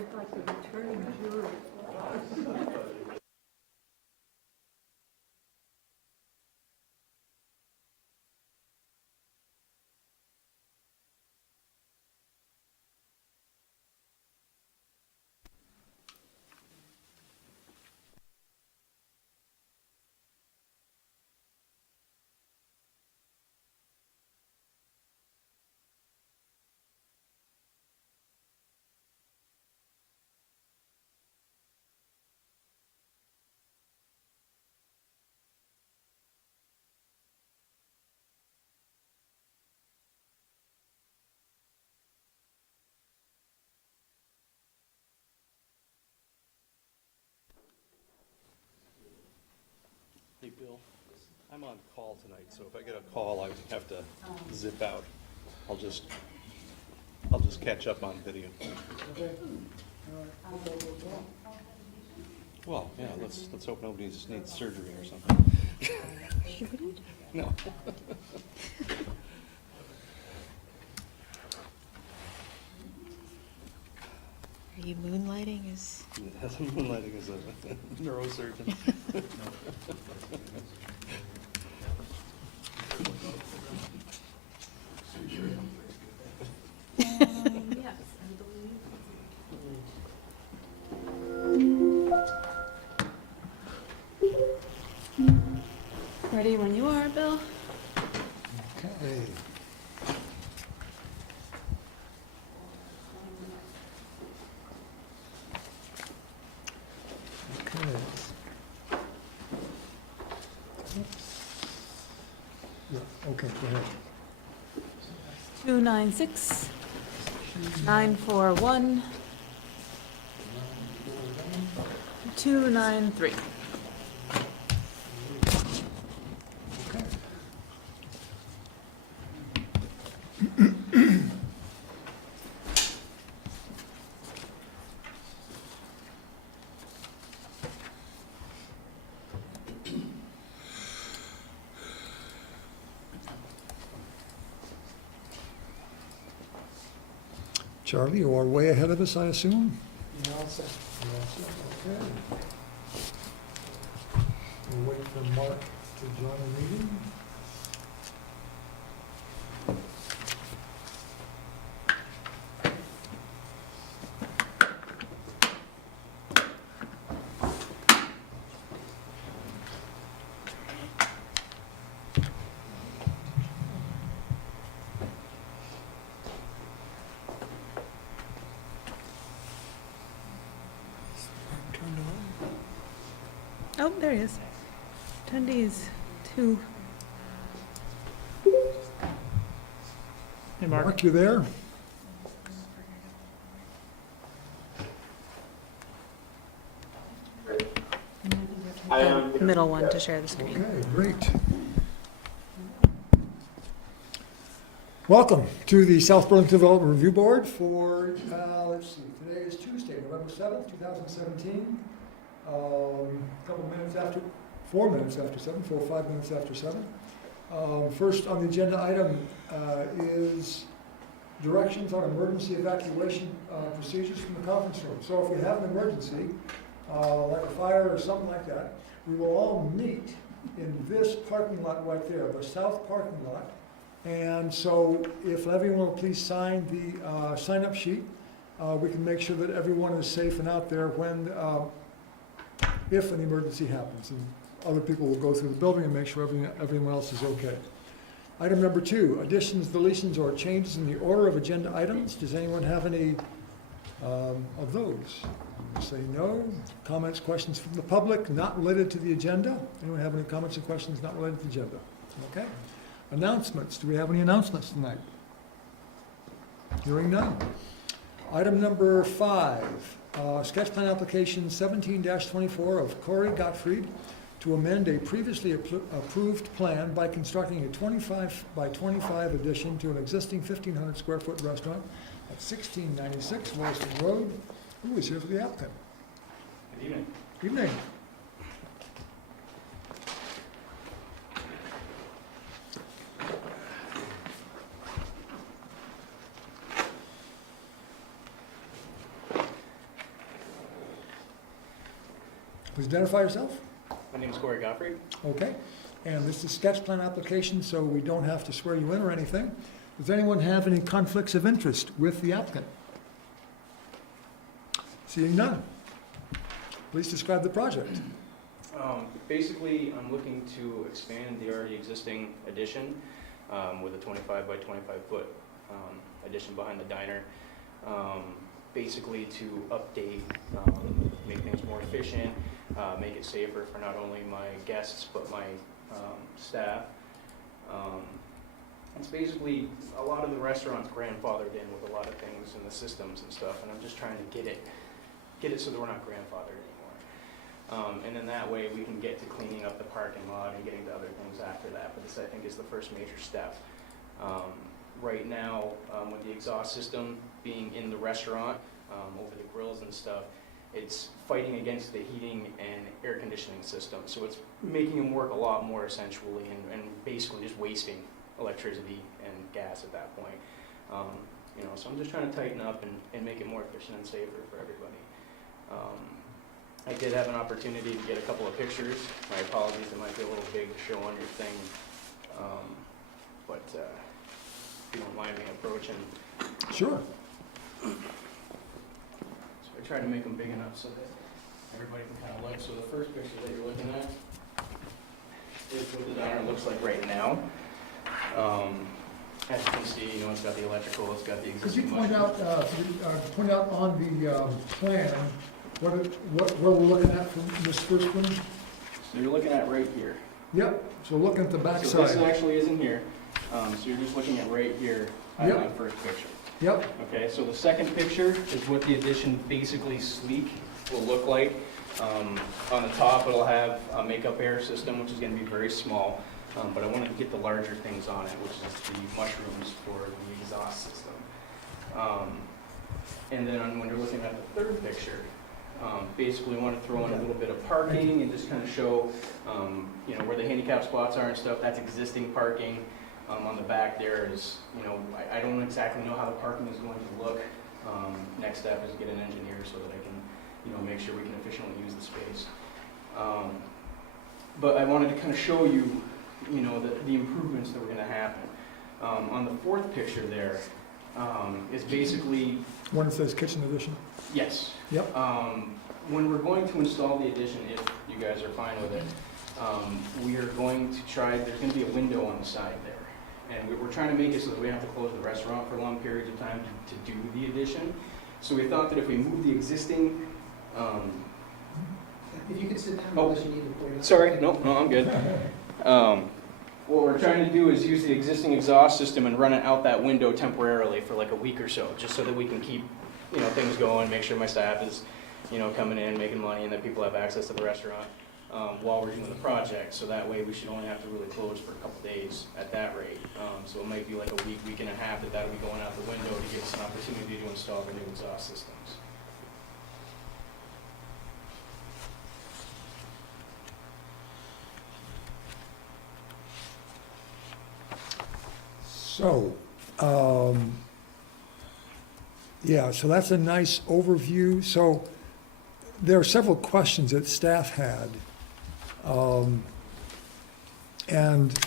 look like the returning jury. Hey, Bill, I'm on call tonight, so if I get a call, I have to zip out. I'll just catch up on video. Okay. Well, yeah, let's hope nobody needs surgery or something. No. Are you moonlighting as? That's moonlighting as a neurosurgeon. Yes, I believe. Ready when you are, Bill. Okay. Okay. Yeah, okay, go ahead. 296, 941, 293. Okay. Charlie, you are way ahead of us, I assume? Yeah, I'll say. Okay. We'll wait for Mark to join the meeting. Turned on. Oh, there he is. Attendees, 2. Hey, Mark. Mark, you there? The middle one to share the screen. Okay, great. Welcome to the South Burlington Development Review Board for, let's see, today is Tuesday, November 7th, 2017. Couple minutes after, 4 minutes after 7, 4 or 5 minutes after 7. First on the agenda item is directions on emergency evacuation procedures from the conference room. So if we have an emergency, like a fire or something like that, we will all meet in this parking lot right there, the south parking lot. And so if everyone will please sign the sign-up sheet, we can make sure that everyone is safe and out there when, if an emergency happens. And other people will go through the building and make sure everyone else is okay. Item number 2, additions, deletions, or changes in the order of agenda items. Does anyone have any of those? Say no. Comments, questions from the public not related to the agenda? Anyone have any comments or questions not related to the agenda? Okay. Announcements. Do we have any announcements tonight? Hearing none. Item number 5, sketch plan application 17-24 of Corey Gottfried to amend a previously approved plan by constructing a 25 by 25 addition to an existing 1,500 square foot restaurant at 1696 Williston Road. Who is here for the applicant? Good evening. Evening. Please identify yourself. My name is Corey Godfrey. Okay. And this is a sketch plan application, so we don't have to swear you in or anything. Does anyone have any conflicts of interest with the applicant? Seeing none. Please describe the project. Basically, I'm looking to expand the already existing addition with a 25 by 25 foot addition behind the diner. Basically to update, make things more efficient, make it safer for not only my guests but my staff. It's basically a lot of the restaurants grandfathered in with a lot of things in the systems and stuff, and I'm just trying to get it so that we're not grandfathered anymore. And then that way we can get to cleaning up the parking lot and getting to other things after that. But this, I think, is the first major step. Right now, with the exhaust system being in the restaurant, over the grills and stuff, it's fighting against the heating and air conditioning system. So it's making them work a lot more essentially and basically just wasting electricity and gas at that point. You know, so I'm just trying to tighten up and make it more efficient and safer for everybody. I did have an opportunity to get a couple of pictures. My apologies, it might be a little big to show on your thing. But if you don't mind me approaching. Sure. So I tried to make them big enough so that everybody can kind of look. So the first picture that you're looking at is what the diner looks like right now. As you can see, you know, it's got the electrical, it's got the Could you existing. point out on the plan what we're looking at from this first one? So you're looking at right here. Yep, so looking at the back So this side. actually isn't here. So you're just looking at right here on Yep. that first picture. Yep, Okay, so the second picture is what the addition basically sleek will look like. On the top, it'll have a makeup air system, which is going to be very small. But I wanted to get the larger things on it, which is the mushrooms for the exhaust system. And then when you're looking at the third picture, basically we want to throw in a little bit of parking and just kind of show, you know, where the handicap spots are and stuff. That's existing parking. On the back there is, you know, I don't exactly know how the parking is going to look. Next step is get an engineer so that I can, you know, make sure we can efficiently use the space. But I wanted to kind of show you, you know, the improvements that were going to happen. On the fourth picture there is basically... one that says kitchen addition. Yes. Yep. When we're going to install the addition, if you guys are fine with it, we are going to try, there's going to be a window on the side there. And we're trying to make it so that we have to close the restaurant for long periods of time to do the addition. So we thought that if we move the existing... If you could sit down, Oh. unless you need to point out. Sorry, no, I'm good. What we're trying to do is use the existing exhaust system and run it out that window temporarily for like a week or so, just so that we can keep, you know, things going, make sure my staff is, you know, coming in, making money, and that people have access to the restaurant while we're doing the project. So that way we should only have to really close for a couple days at that rate. So it might be like a week, week and a half that'll be going out the window to give us an opportunity to install the new exhaust systems. So, yeah, so that's a nice overview. So there are several questions that staff had. And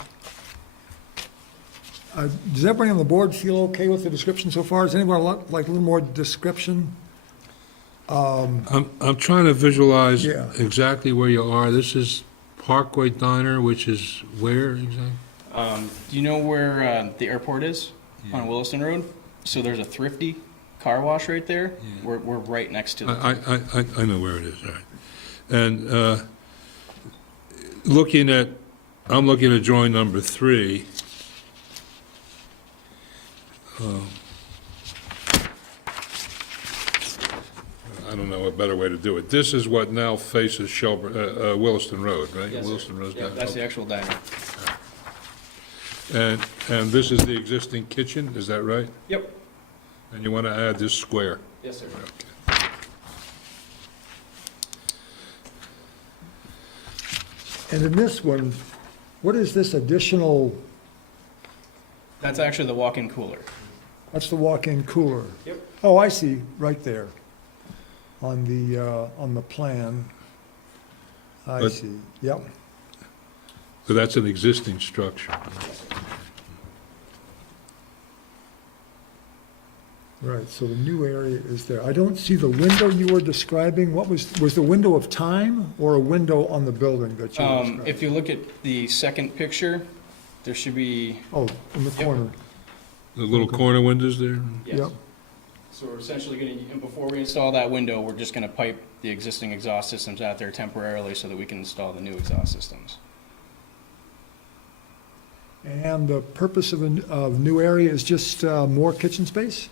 does everybody on the board feel okay with the description so far? Does anyone like a little more description? I'm trying to visualize Yeah. exactly where you are. This is Parkway Diner, which is where exactly? Do you know where the airport is on Williston Road? So there's a Thrifty car wash right there. Yeah. We're right next to it. I know where it is, all right. And I'm looking at drawing number 3. I don't know a better way to do it. This is what now faces Williston Road, right? Yes, sir. Williston Road's Yeah, down. that's the actual diner. And this is the existing kitchen, is that right? Yep. And you want to add this square? Yes, sir. Okay. And in this one, what is this additional, That's actually the walk-in cooler. that's the walk-in cooler? Yep. Oh, I see, right there on the plan. I But- see, yep. But that's an existing structure. Right, so the new area is there. I don't see the window you were describing. What was the window of time or a window on the building that you were describing? If you look at the second picture, there should be, Oh, in the corner. The little Okay. corner windows there? yes. Yep. So we're essentially gonna, and before we install that window, we're just gonna pipe the existing exhaust systems out there temporarily so that we can install the new exhaust systems. And the purpose of the new area is just more kitchen space?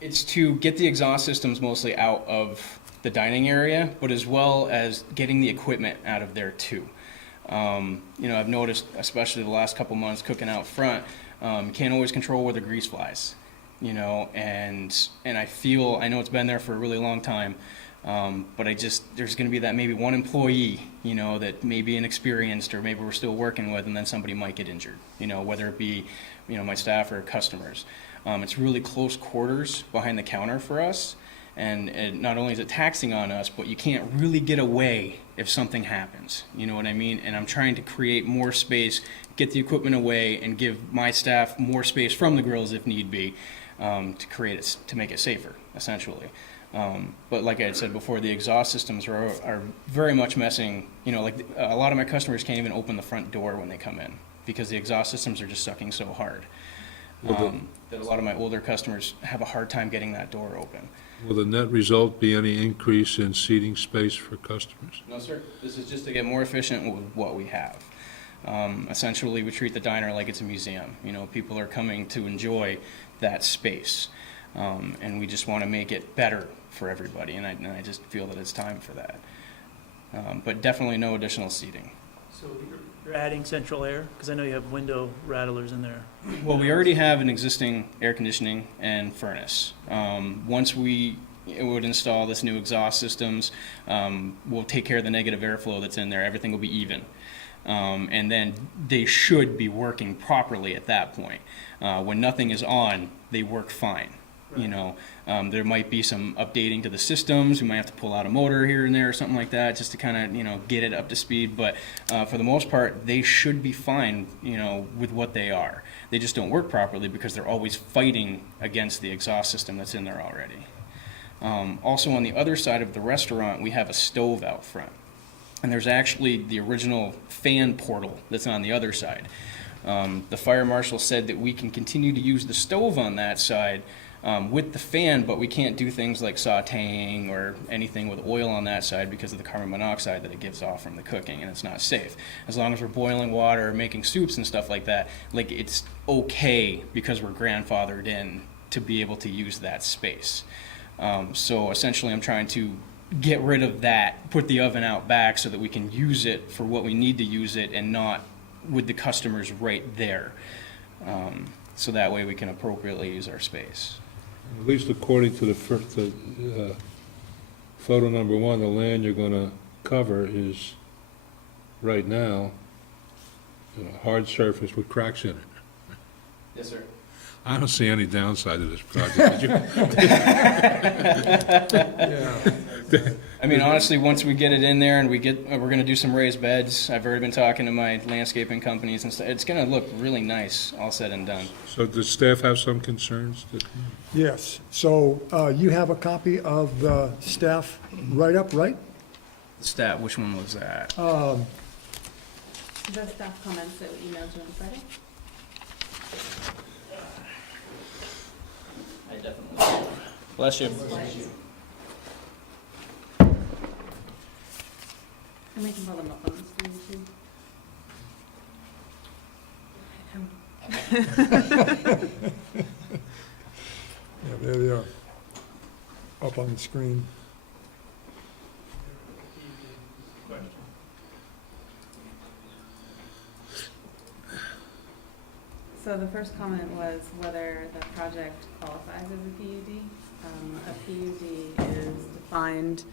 It's to get the exhaust systems mostly out of the dining area, but as well as getting the equipment out of there too. I've noticed, especially the last couple months cooking out front, can't always control where the grease flies, and I know it's been there for a really long time, but there's going to be that maybe one employee, that may be inexperienced or maybe we're still working with, and then somebody might get injured, whether it be, my staff or customers. It's really close quarters behind the counter for us, and not only is it taxing on us, but you can't really get away if something happens. You know what I mean? And I'm trying to create more space, get the equipment away, and give my staff more space from the grills if need be, to make it safer, essentially. But like I had said before, the exhaust systems are very much messing. Like a lot of my customers can't even open the front door when they come in because the exhaust systems are just sucking so hard. That a lot of my older customers have a hard time getting that door open. Will the net result be any increase in seating space for customers? No, sir. This is just to get more efficient with what we have. Essentially, we treat the diner like it's a museum. People are coming to enjoy that space, and we just want to make it better for everybody, and I just feel that it's time for that. But definitely no additional seating. So you're adding central air? Because I know you have window rattlers in there. Well, we already have an existing air conditioning and furnace. Once we would install this new exhaust systems, we'll take care of the negative airflow that's in there. Everything will be even. And then they should be working properly at that point. When nothing is on, they work fine. There might be some updating to the systems. We might have to pull out a motor here and there or something like that just to kind of, get it up to speed. But for the most part, they should be fine, with what they are. They just don't work properly because they're always fighting against the exhaust system that's in there already. Also, on the other side of the restaurant, we have a stove out front. And there's actually the original fan portal that's on the other side. The fire marshal said that we can continue to use the stove on that side with the fan, but we can't do things like sauteing or anything with oil on that side because of the carbon monoxide that it gives off from the cooking, and it's not safe. As long as we're boiling water, making soups and stuff like that, it's okay because we're grandfathered in to be able to use that space. So essentially I'm trying to get rid of that, put the oven out back so that we can use it for what we need to use it and not with the customers right there. So that way we can appropriately use our space. At least according to the photo number one, the land you're going to cover is, right now, hard surface with cracks in it. Yes, sir. I don't see any downside to this project. Did you? Yeah. I mean, honestly, once we get it in there and we're going to do some raised beds. I've already been talking to my landscaping companies and stuff. It's going to look really nice, all said and done. So does staff have some concerns? Yes, so you have a copy of the staff write-up, right? Stat, which one was that? The staff comments that we emailed you on Friday? I definitely. Bless you. And we can pull them up on the screen too. Yeah, there they are, up on the screen. So the first comment was whether the project qualifies as a PUD. A PUD is defined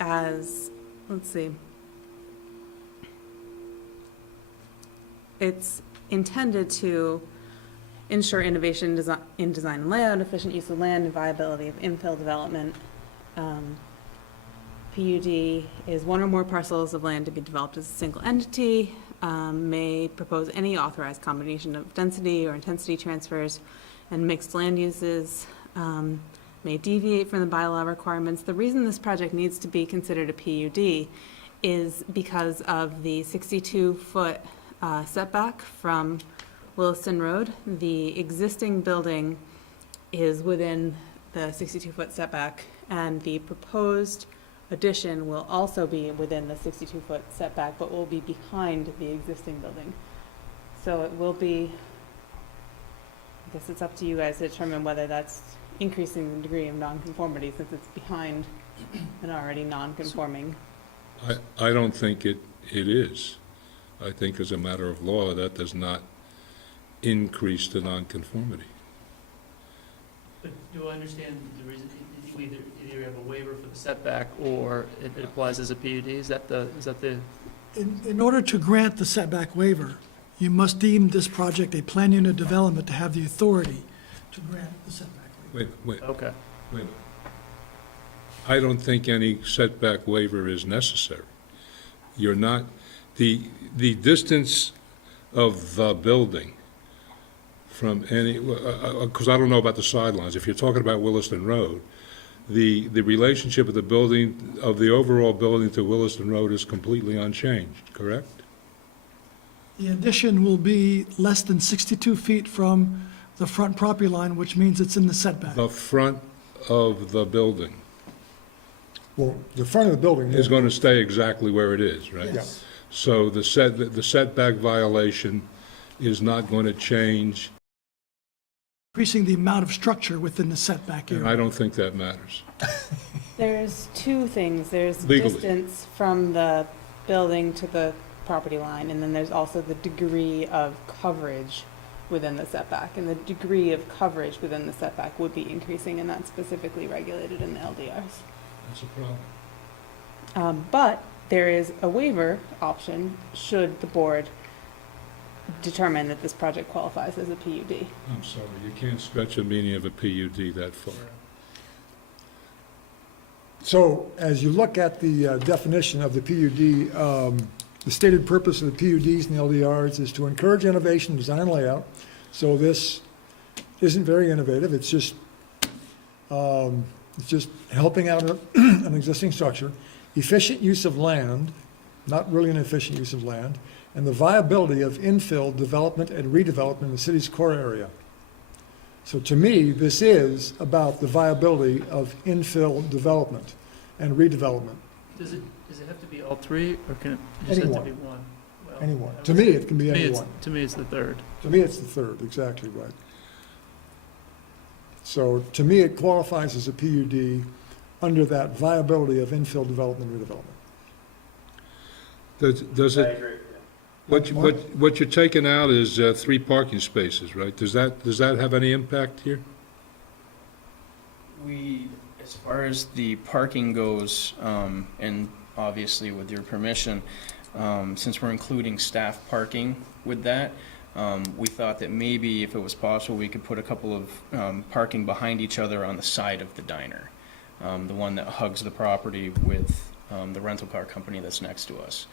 as, let's see, it's intended to ensure innovation in design and layout, efficient use of land, and viability of infill development. PUD is one or more parcels of land to be developed as a single entity, may propose any authorized combination of density or intensity transfers and mixed land uses, may deviate from the bylaw requirements. The reason this project needs to be considered a PUD is because of the 62-foot setback from Williston Road. The existing building is within the 62-foot setback, and the proposed addition will also be within the 62-foot setback, but will be behind the existing building. So it will be, I guess it's up to you guys to determine whether that's increasing the degree of nonconformity since it's behind an already non-conforming. I don't think it is. I think as a matter of law, that does not increase the nonconformity. But do I understand the reason, you either have a waiver for the setback or it applies as a PUD? Is that the, In order to grant the setback waiver, you must deem this project a plan unit development to have the authority to grant the setback waiver. Wait, okay. wait. I don't think any setback waiver is necessary. You're not, the distance of the building from any, because I don't know about the sidelines. If you're talking about Williston Road, the relationship of the building, of the overall building to Williston Road is completely unchanged, correct? The addition will be less than 62 feet from the front property line, which means it's in the setback. The front of the building Well, the front of the building is going to stay exactly where it is, right? Yes. So the setback violation is not going to change, Increasing the amount of structure within the setback and area. I don't think that matters. There's two things. There's Legally. distance from the building to the property line, and then there's also the degree of coverage within the setback. And the degree of coverage within the setback would be increasing, and that's specifically regulated in the LDRs. That's a problem. But there is a waiver option should the board determine that this project qualifies as a PUD. I'm sorry, you can't stretch the meaning of a PUD that far. So as you look at the definition of the PUD, the stated purpose of the PUDs and the LDRs is to encourage innovation, design, and layout. So this isn't very innovative. It's just helping out an existing structure, efficient use of land, not really an efficient use of land, and the viability of infill development and redevelopment in the city's core area. So to me, this is about the viability of infill development and redevelopment. Does it have to be all three, or can it just have to be one? Well, Anyone. I To would me, say- it can be to me, anyone. To me, it's the third. To me, it's the third, exactly right. So to me, it qualifies as a PUD under that viability of infill development and redevelopment. Does I it, agree. what you're taking out is 3 parking spaces, right? Does that have any impact here? We, as far as the parking goes, and obviously with your permission, since we're including staff parking with that, we thought that maybe if it was possible, we could put a couple of parking behind each other on the side of the diner, the one that hugs the property with the rental car company that's next to us.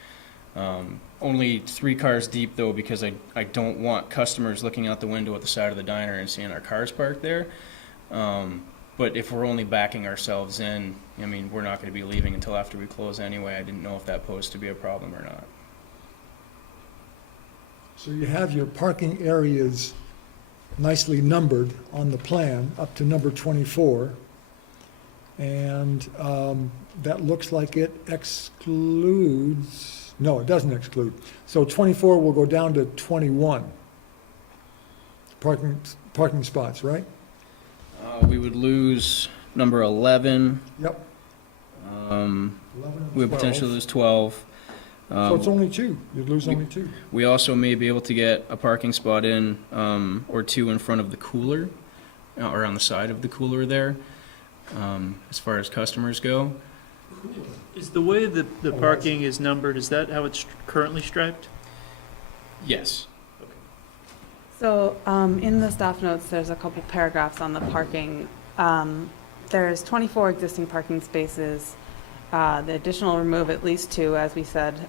Only 3 cars deep though, because I don't want customers looking out the window at the side of the diner and seeing our cars parked there. But if we're only backing ourselves in, I mean, we're not going to be leaving until after we close anyway. I didn't know if that posed to be a problem or not. So you have your parking areas nicely numbered on the plan up to number 24. And that looks like it excludes, no, it doesn't exclude. So 24 will go down to 21 parking spots, right? We would lose number 11. Yep. 11 11 we would 12. potentially lose 12. So it's only 2. You'd lose we- only 2. We also may be able to get a parking spot in, or 2 in front of the cooler, or on the side of the cooler there, as far as customers go. Is the way that the parking is numbered, is that how it's currently striped? Yes. So, in the staff notes, there's a couple paragraphs on the parking. There's 24 existing parking spaces, The additional remove at least two, as we said.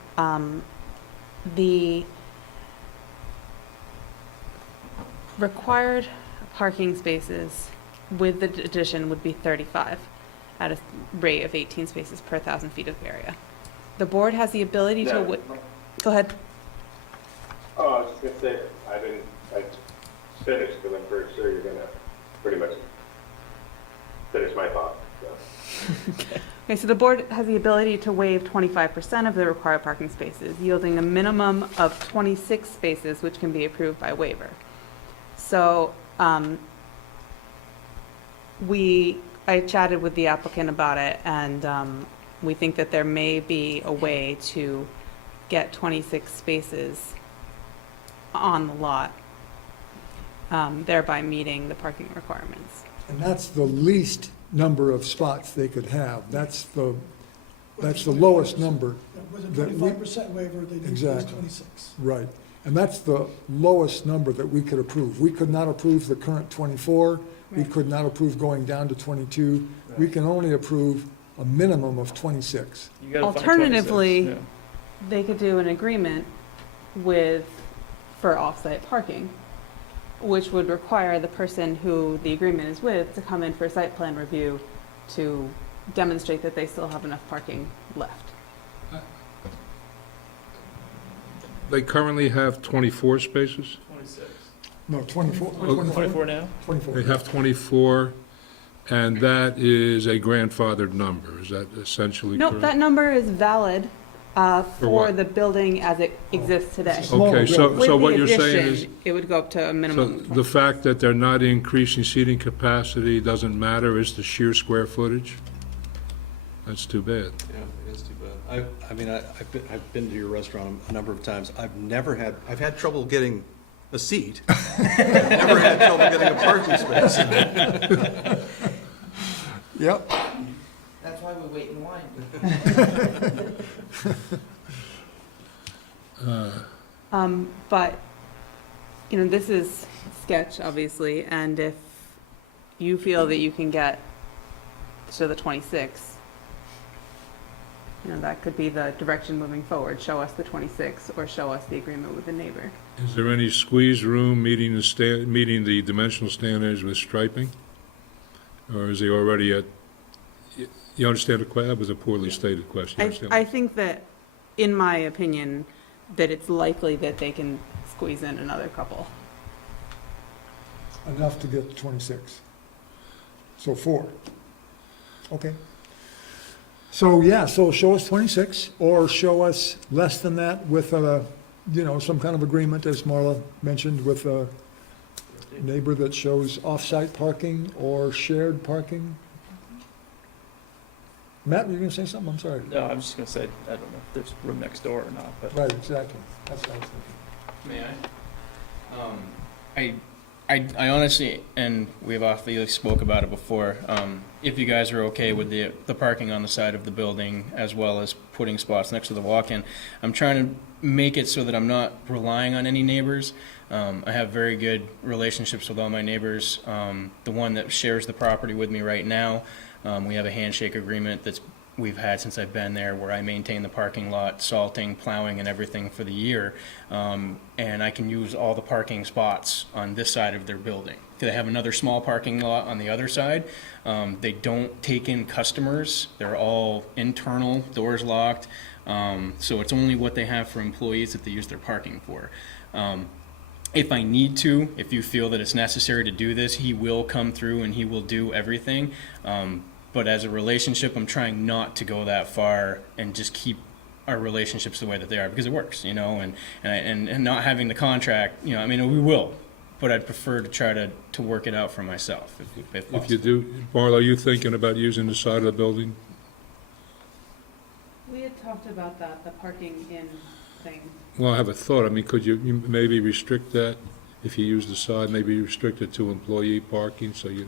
The required parking spaces with the addition would be 35 at a rate of 18 spaces per 1,000 feet of area. The board has the ability to, go ahead. Oh, I was just gonna say, I finished, because I'm pretty sure you're gonna pretty much finish my thought, so. Okay, so the board has the ability to waive 25% of the required parking spaces, yielding a minimum of 26 spaces, which can be approved by waiver. So, I chatted with the applicant about it, and we think that there may be a way to get 26 spaces on the lot, thereby meeting the parking requirements. And that's the least number of spots they could have. That's the lowest number. With a that we- 25% waiver, they need to use Exactly. 26. Right. And that's the lowest number that we could approve. We could not approve the current 24. We Right. could not approve going down to 22. We can only approve a minimum of 26. You gotta find 26, Alternatively, yeah. they could do an agreement for off-site parking, which would require the person who the agreement is with to come in for a site plan review to demonstrate that they still have enough parking left. They currently have 24 spaces? 26. No, 24. 24 now? 24. They have 24, and that is a grandfathered number. Is that essentially correct? Nope, that number is valid for what? the building as it exists today. Smaller Okay, so, With so the what you're saying is, addition, it would go up to a so minimum of the fact that they're not increasing seating capacity doesn't matter, it's the sheer square footage? That's too bad. Yeah, it is too bad. I've been to your restaurant a number of times. I've had trouble getting a seat. I've never had trouble getting a parking space. Yep. That's why we wait in line. But, this is sketch, obviously, and if you feel that you can get to the 26, that could be the direction moving forward. Show us the 26 or show us the agreement with the neighbor. Is there any squeeze room meeting the dimensional standards with striping? Or is he already at, you understand the question? That was a poorly stated question. You understand? I think that, in my opinion, that it's likely that they can squeeze in another couple. Enough to get to 26. So 4. Okay. So, yeah, so show us 26, or show us less than that with some kind of agreement, as Marla mentioned, with a neighbor that shows off-site parking or shared parking. Matt, were you going to say something? I'm sorry. No, I'm just gonna say, I don't know if there's room next door or not, but. Right, exactly. That's what I was thinking. May I? I honestly, and we've obviously spoke about it before, if you guys are okay with the parking on the side of the building as well as putting spots next to the walk-in, I'm trying to make it so that I'm not relying on any neighbors. I have very good relationships with all my neighbors. The one that shares the property with me right now, we have a handshake agreement we've had since I've been there, where I maintain the parking lot, salting, plowing, and everything for the year. And I can use all the parking spots on this side of their building. They have another small parking lot on the other side. They don't take in customers. They're all internal, doors locked. So it's only what they have for employees that they use their parking for. If I need to, if you feel that it's necessary to do this, he will come through and he will do everything. But as a relationship, I'm trying not to go that far and just keep our relationships the way that they are, because it works, and not having the contract, we will, but I'd prefer to try to work it out for myself if possible. If you do, Marla, are you thinking about using the side of the building? We had talked about that, the parking in thing. Well, I have a thought. Could you maybe restrict that? If you use the side, maybe restrict it to employee parking, so you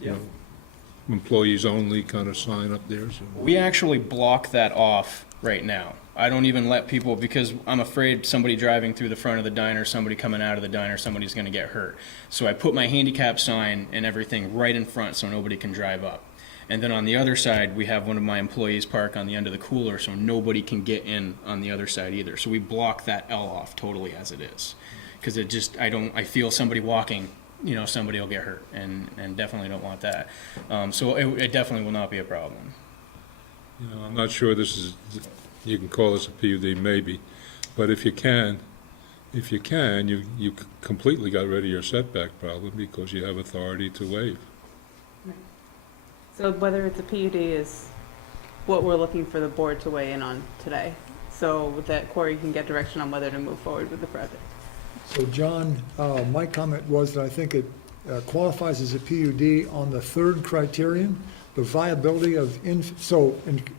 Yeah. know, employees only kind of sign up there. So. We actually block that off right now. I don't even let people, because I'm afraid somebody driving through the front of the diner, somebody coming out of the diner, somebody's going to get hurt. So I put my handicap sign and everything right in front so nobody can drive up. And then on the other side, we have one of my employees park on the end of the cooler, so nobody can get in on the other side either. So we block that L off totally as it is. Because it just, I feel somebody walking, somebody will get hurt, and definitely don't want that. So it definitely will not be a problem. I'm not sure you can call this a PUD maybe, but if you can, you completely got rid of your setback problem because you have authority to waive. So whether it's a PUD is what we're looking for the board to weigh in on today. So with that, Corey can get direction on whether to move forward with the project. So John, my comment was that I think it qualifies as a PUD on the third criterion, the viability of,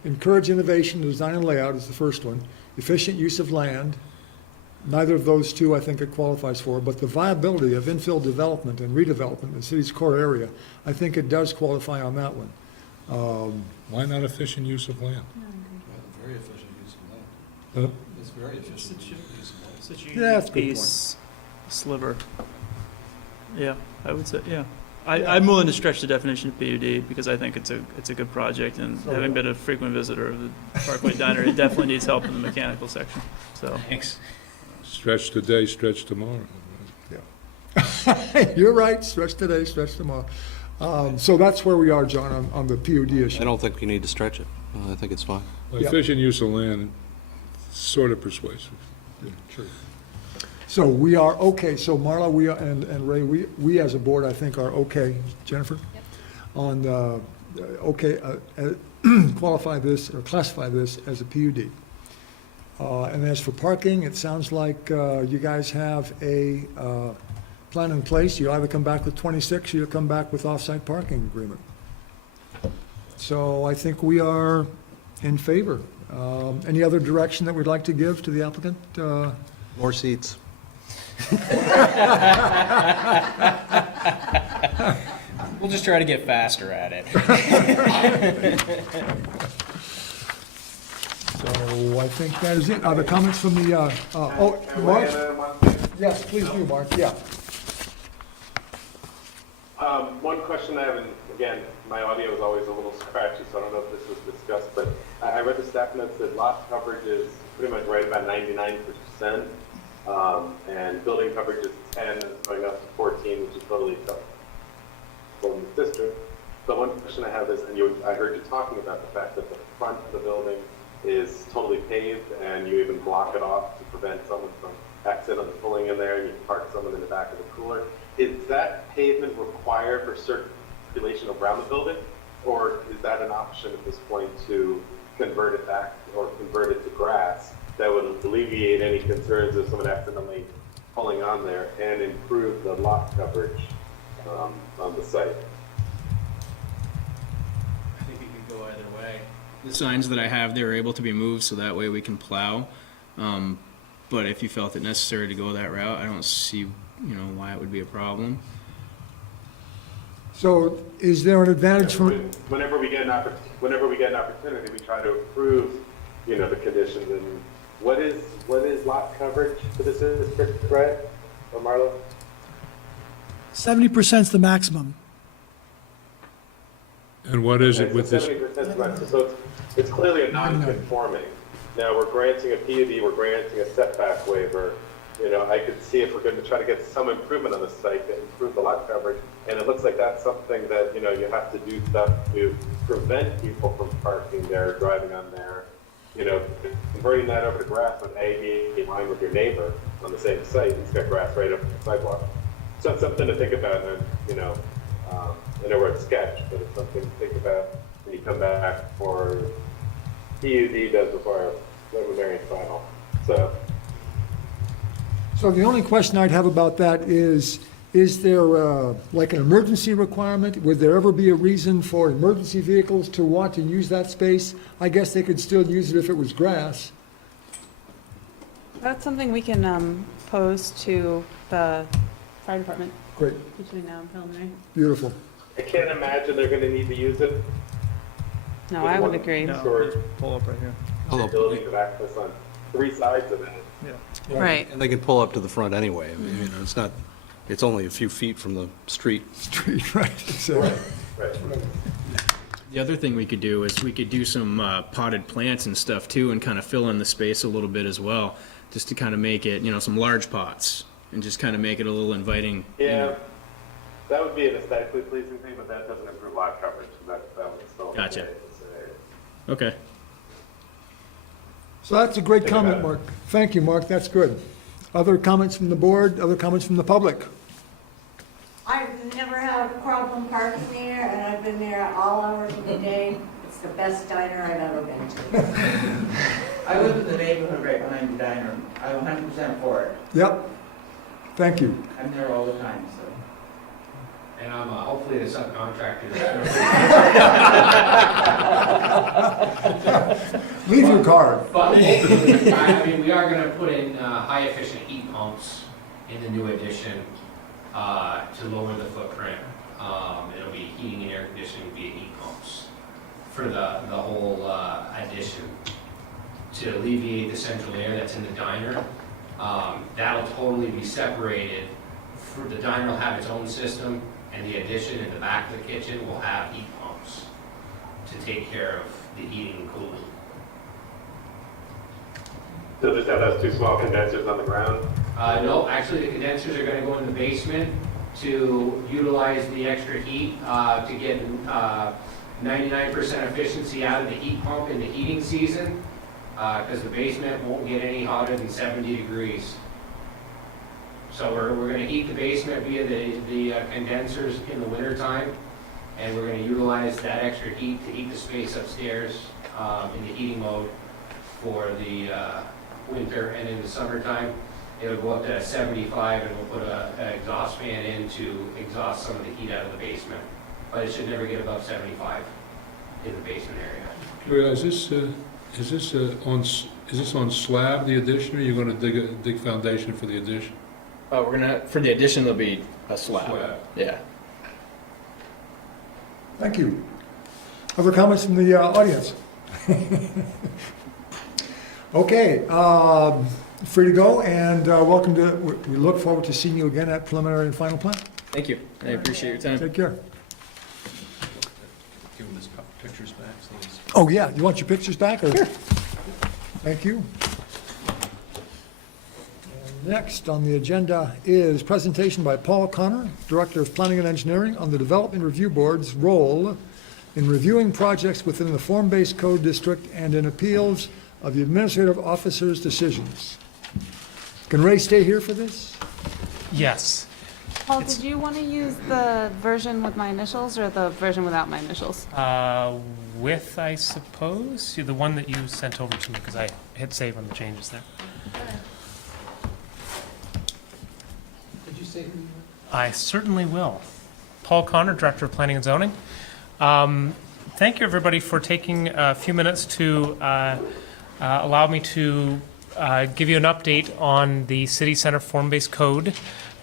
encourage innovation, design and layout is the first one, efficient use of land. Neither of those two I think it qualifies for, but the viability of infill development and redevelopment in the city's core area, I think it does qualify on that one. Why not efficient use of land? Very efficient use of land. It's very efficient use of land. Such a Yeah, that's a good unique piece, sliver. Yeah, I would say, yeah. I'm willing to stretch the definition of PUD because I think it's a good project, and having been a frequent visitor of the Parkway Diner, it definitely needs help in the mechanical section, so. Thanks. Stretch today, stretch tomorrow. You're right, stretch today, stretch tomorrow. So that's where we are, John, on the PUD issue. I don't think you need to stretch it. I think it's fine. Efficient use of land, sort of persuasive. So we are okay, so Marla, we are, and Ray, we as a board, I think, are okay, Jennifer? Yep. On, qualify this, or classify this as a PUD. And as for parking, it sounds like you guys have a plan in place. You'll either come back with 26, or you'll come back with off-site parking agreement. So I think we are in favor. Any other direction that we'd like to give to the applicant? More seats. We'll just try to get faster at it. So I think that is it. Are there comments from the, Mark? Yes, please do, Mark, yeah. One question I have, and again, my audio is always a little scratchy, so I don't know if this was discussed, but I read the staff notes that lot coverage is pretty much right about 99%, and building coverage is 10, and it's going up to 14, which is totally acceptable in the district. So one question I have is, and I heard you talking about the fact that the front of the building is totally paved, and you even block it off to prevent someone from accidentally pulling in there, and you park someone in the back of the cooler. Is that pavement required for circulation around the building, or is that an option at this point to convert it back or convert it to grass that would alleviate any concerns of someone accidentally pulling on there and improve the lot coverage on the site? I think it could go either way. The signs that I have there are able to be moved, so that way we can plow. But if you felt it necessary to go that route, I don't see, why it would be a problem. So is there an advantage for, Whenever we get an opportunity, we try to improve, the conditions. And what is lot coverage for this district, Brad or Marlo? 70% is the maximum. And what is it with this? 70%, so it's clearly a non-conforming. Now, we're granting a PUD, we're granting a setback waiver. I could see if we're going to try to get some improvement on the site to improve the lot coverage, and it looks like that's something that, you have to do stuff to prevent people from parking there, driving on there. Converting that over to grass would be in line with your neighbor on the same site. He's got grass right up the sidewalk. So it's something to think about, and, I know we're at sketch, but it's something to think about when you come back for PUD does require preliminary and final. so the only question I'd have about that is there like an emergency requirement? Would there ever be a reason for emergency vehicles to want to use that space? I guess they could still use it if it was grass. That's something we can pose to the fire department Great, between now and preliminary. beautiful. I can't imagine they're going to need to use it. No, I would agree. No, Sure. just pull up right here. Hello. Ability to access on three sides of it. Yeah. Right. And they can pull up to the front anyway. I mean, it's only a few feet from the street. Street, right, so, Right. The other thing we could do is we could do some potted plants and stuff too, and kind of fill in the space a little bit as well, just to kind of make it, some large pots, and just kind of make it a little inviting. Yeah, that would be an aesthetically pleasing thing, but that doesn't improve lot coverage. That would still. Gotcha. Okay. So that's a great comment, Mark. Thank you, Mark, that's good. Other comments from the board, other comments from the public? I've never had a problem parking there, and I've been there all hours of the day. It's the best diner I've ever been to. I live in the neighborhood right behind the diner. I'm 100% for it. Yep. Thank you. I'm there all the time, so. And I'm hopefully the subcontractor. Leave your card. But hopefully, I mean, we are going to put in high efficient heat pumps in the new addition to lower the footprint. It'll be heating and air conditioning via heat pumps for the whole addition to alleviate the central air that's in the diner. That'll totally be separated. The diner will have its own system, and the addition in the back of the kitchen will have heat pumps to take care of the heating and cooling. So just have those two small condensers on the ground? No, actually the condensers are going to go in the basement to utilize the extra heat to get 99% efficiency out of the heat pump in the heating season, because the basement won't get any hotter than 70 degrees. So we're going to heat the basement via the condensers in the wintertime, and we're going to utilize that extra heat to heat the space upstairs in the heating mode for the winter. And in the summertime, it'll go up to 75, and we'll put an exhaust fan in to exhaust some of the heat out of the basement. But it should never get above 75 in the basement area. Is this on slab, the addition, or are you going to dig foundation for the addition? For the addition, there'll be a slab. Yeah. Thank you. Other comments from the audience? Okay, free to go, and welcome to, we look forward to seeing you again at preliminary and final plan. Thank you. I appreciate your time. Take care. Give them his pictures back. So he's- Oh, yeah, you want your pictures back, or? Sure. Thank you. And next on the agenda is presentation by Paul Connor, Director of Planning and Engineering, on the Development Review Board's role in reviewing projects within the Form-Based Code District and in appeals of the administrative officer's decisions. Can Ray stay here for this? Yes. Paul, did you want to use the version with my initials or the version without my initials? With, I suppose, the one that you sent over to me, because I hit save on the changes there. Did you say who you were? I certainly will. Paul Connor, Director of Planning and Zoning. Thank you, everybody, for taking a few minutes to allow me to give you an update on the City Center Form-Based Code.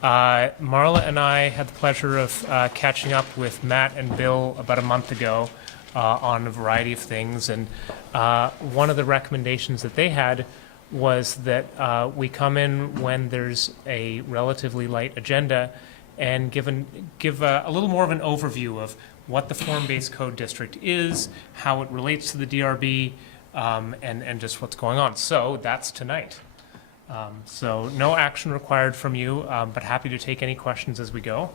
Marla and I had the pleasure of catching up with Matt and Bill about a month ago on a variety of things, and one of the recommendations that they had was that we come in when there's a relatively light agenda and give a little more of an overview of what the Form-Based Code District is, how it relates to the DRB, and just what's going on. So that's tonight. So no action required from you, but happy to take any questions as we go.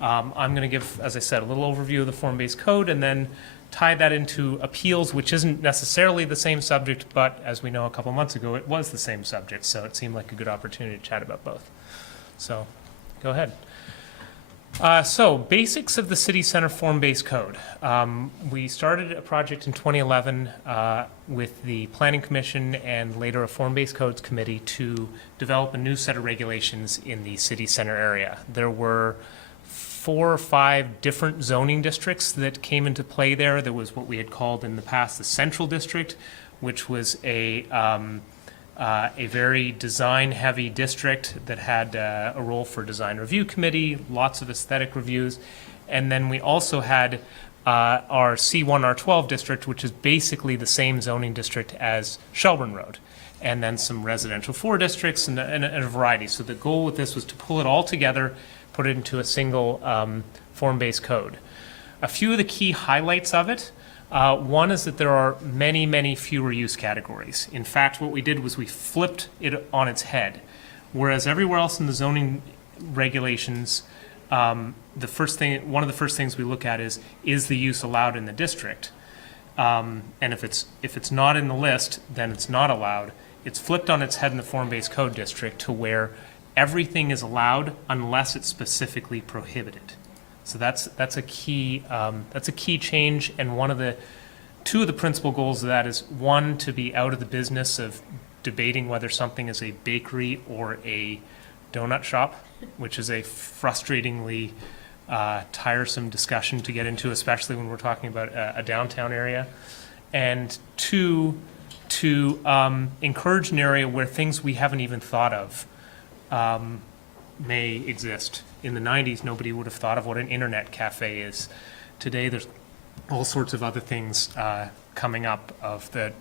I'm going to give, as I said, a little overview of the Form-Based Code and then tie that into appeals, which isn't necessarily the same subject, but as we know a couple months ago, it was the same subject, so it seemed like a good opportunity to chat about both. So go ahead. So basics of the City Center Form-Based Code. We started a project in 2011 with the Planning Commission and later a Form-Based Codes Committee to develop a new set of regulations in the City Center area. There were 4 or 5 different zoning districts that came into play there. There was what we had called in the past the Central District, which was a very design-heavy district that had a role for design review committee, lots of aesthetic reviews. And then we also had our C1, R12 district, which is basically the same zoning district as Shelburne Road. And then some residential 4 districts and a variety. So the goal with this was to pull it all together, put it into a single form-based code. A few of the key highlights of it One is that there are many, many fewer use categories. In fact, what we did was we flipped it on its head. Whereas everywhere else in the zoning regulations, one of the first things we look at is the use allowed in the district? And if it's not in the list, then it's not allowed. It's flipped on its head in the form-based code district to where everything is allowed unless it's specifically prohibited. So that's a key change, and two of the principal goals of that is, one, to be out of the business of debating whether something is a bakery or a donut shop, which is a frustratingly tiresome discussion to get into, especially when we're talking about a downtown area. And two, to encourage an area where things we haven't even thought of may exist. In the 90s, nobody would have thought of what an internet cafe is. Today, there's all sorts of other things coming up of the,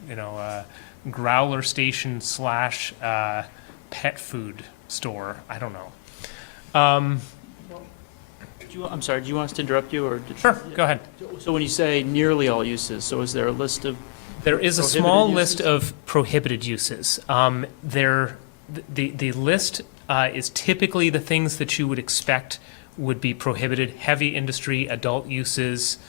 growler station / pet food store. I don't know. I'm sorry, do you want us to interrupt you, or? Sure, go ahead. So when you say nearly all uses, so is there a list of? There is a small list of prohibited uses. The list is typically the things that you would expect would be prohibited: heavy industry, adult uses.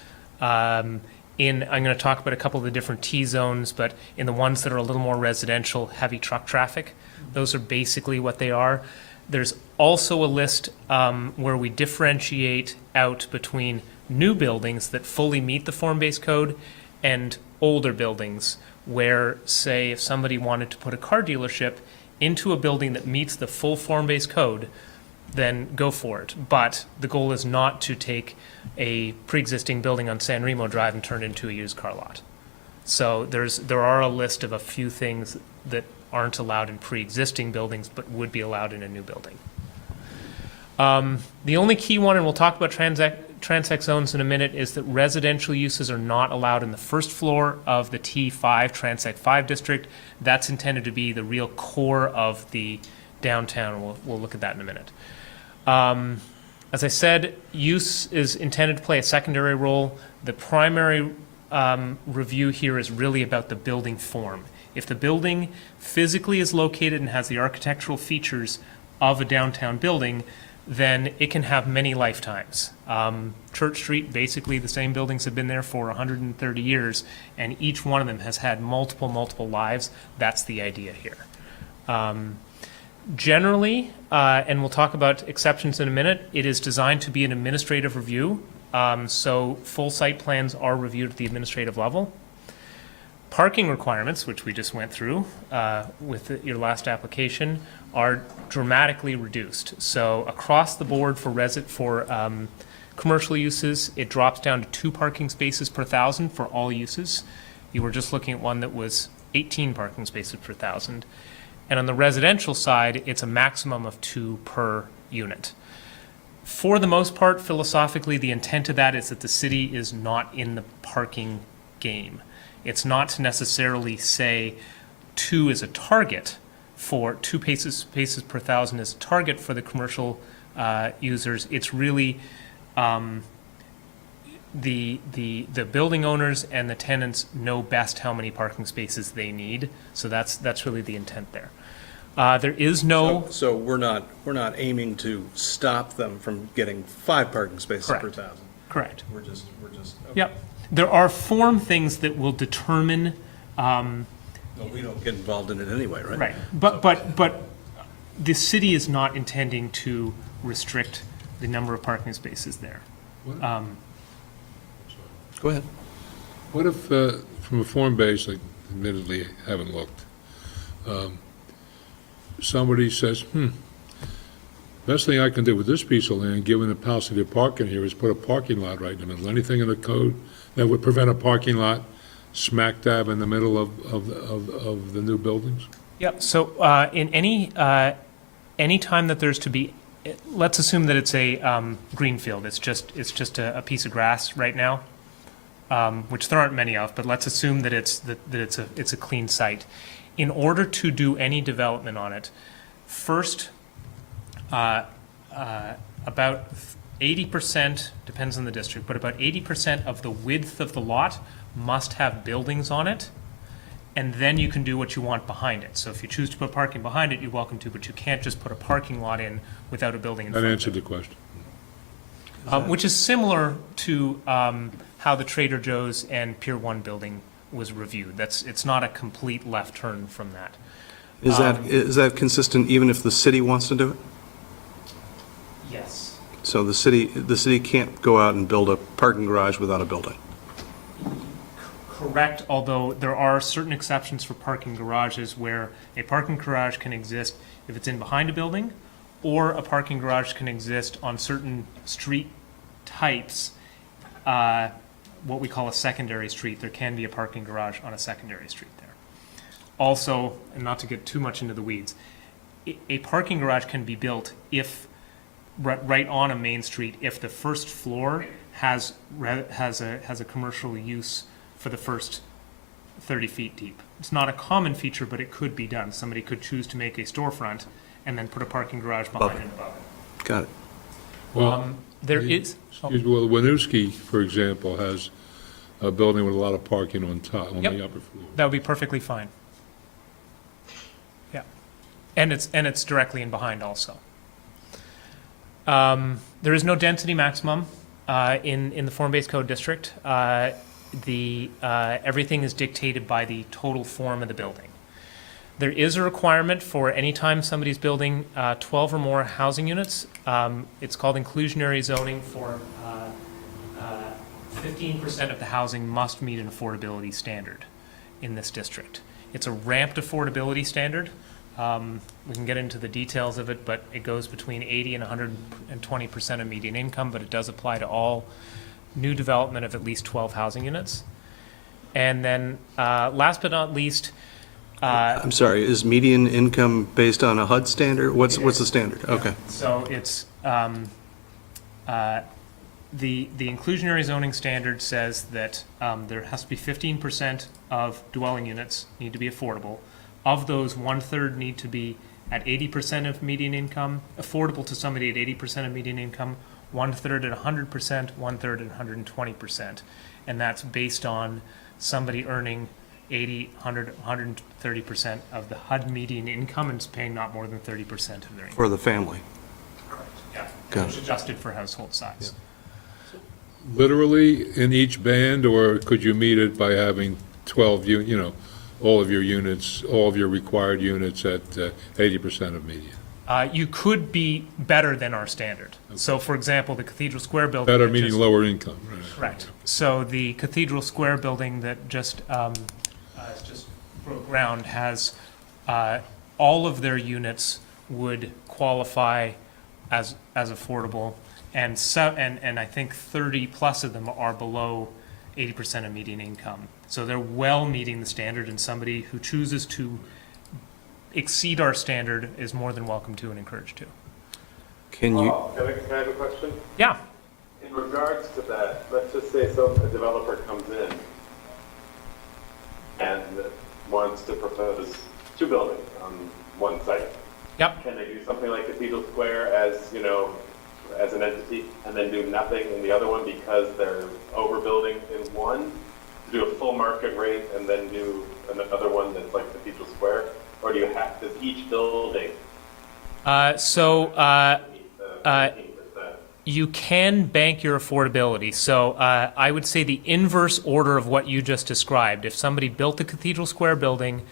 I'm going to talk about a couple of the different T zones, but in the ones that are a little more residential, heavy truck traffic, those are basically what they are. There's also a list where we differentiate out between new buildings that fully meet the form-based code and older buildings where, say, if somebody wanted to put a car dealership into a building that meets the full form-based code, then go for it. But the goal is not to take a pre-existing building on San Remo Drive and turn it into a used car lot. So there are a list of a few things that aren't allowed in pre-existing buildings but would be allowed in a new building. The only key one, and we'll talk about transect zones in a minute, is that residential uses are not allowed in the first floor of the T5 transect 5 district. That's intended to be the real core of the downtown. We'll look at that in a minute. As I said, use is intended to play a secondary role. The primary review here is really about the building form. If the building physically is located and has the architectural features of a downtown building, then it can have many lifetimes. Church Street, basically the same buildings have been there for 130 years, and each one of them has had multiple lives. That's the idea here. Generally, and we'll talk about exceptions in a minute, it is designed to be an administrative review. So full site plans are reviewed at the administrative level. Parking requirements, which we just went through with your last application, are dramatically reduced. So across the board for commercial uses, it drops down to 2 parking spaces per 1,000 for all uses. You were just looking at one that was 18 parking spaces per 1,000. And on the residential side, it's a maximum of 2 per unit. For the most part, philosophically, the intent of that is that the city is not in the parking game. It's not to necessarily say 2 is a target for 2 spaces per 1,000 is a target for the commercial users. It's really the building owners and the tenants know best how many parking spaces they need. So that's really the intent there. There is no. So we're not aiming to stop them from getting 5 parking spaces per 1,000. Correct. We're just. Okay. Yep. There are form things that will determine. Well, we don't get involved in it anyway, right? Right. But the city is not intending to restrict the number of parking spaces there. Go ahead. What if, from a form base, I admittedly haven't looked, somebody says, best thing I can do with this piece of land, given the paucity of parking here, is put a parking lot right in the middle. Anything in the code that would prevent a parking lot smack dab in the middle of the new buildings? Yep. So in any time that there's to be, let's assume that it's a greenfield. It's just a piece of grass right now, which there aren't many of. But let's assume that it's a clean site. In order to do any development on it, first, about 80%, depends on the district, but about 80% of the width of the lot must have buildings on it, and then you can do what you want behind it. So if you choose to put parking behind it, you're welcome to, but you can't just put a parking lot in without a building in That front of answered it. the question. Which is similar to how the Trader Joe's and Pier 1 building was reviewed. It's not a complete left turn from that. Is that consistent even if the city wants to do it? Yes. So the city can't go out and build a parking garage without a building? Correct, although there are certain exceptions for parking garages where a parking garage can exist if it's in behind a building, or a parking garage can exist on certain street types, what we call a secondary street. There can be a parking garage on a secondary street there. Also, and not to get too much into the weeds, a parking garage can be built if, right on a main street, if the first floor has a commercial use for the first 30 feet deep. It's not a common feature, but it could be done. Somebody could choose to make a storefront and then put a parking garage behind and above it. Got it. Well, There is. excuse me, well, Winooski, for example, has a building with a lot of parking on top, on Yep. the upper floor. That would be perfectly fine. Yeah. And it's directly in behind also. There is no density maximum in the form-based code district. Everything is dictated by the total form of the building. There is a requirement for any time somebody's building 12 or more housing units. It's called inclusionary zoning for 15% of the housing must meet an affordability standard in this district. It's a ramped affordability standard. We can get into the details of it, but it goes between 80 and 120% of median income, but it does apply to all new development of at least 12 housing units. And then, last but not least, I'm sorry, is median income based on a HUD standard? What's the standard? Okay. so it's, the inclusionary zoning standard says that there has to be 15% of dwelling units need to be affordable. Of those, 1/3 need to be at 80% of median income, affordable to somebody at 80% of median income, 1/3 at 100%, 1/3 at 120%. And that's based on somebody earning 80, 100, 130% of the HUD median income and is paying not more than 30% of their income. For the family? Yeah, Got which it. adjusted for household size. Literally in each band, or could you meet it by having 12, all of your units, all of your required units at 80% of median? You could be better than our standard. So, for example, the Cathedral Square building. Better that meaning just- lower income, right? Correct. So the Cathedral Square building that just broke ground has, all of their units would qualify as affordable, and I think 30 plus of them are below 80% of median income. So they're well meeting the standard, and somebody who chooses to exceed our standard is more than welcome to and encouraged to. Can you, Can I have a question? Yeah. In regards to that, let's just say a developer comes in and wants to propose 2 buildings on one site. Yep. Can they do something like Cathedral Square as an entity, and then do nothing in the other one because they're overbuilding in one? Do a full market rate and then do another one that's like Cathedral Square? Or does each building You can bank your affordability. So I would say the inverse order of what you just described. If somebody built the Cathedral Square building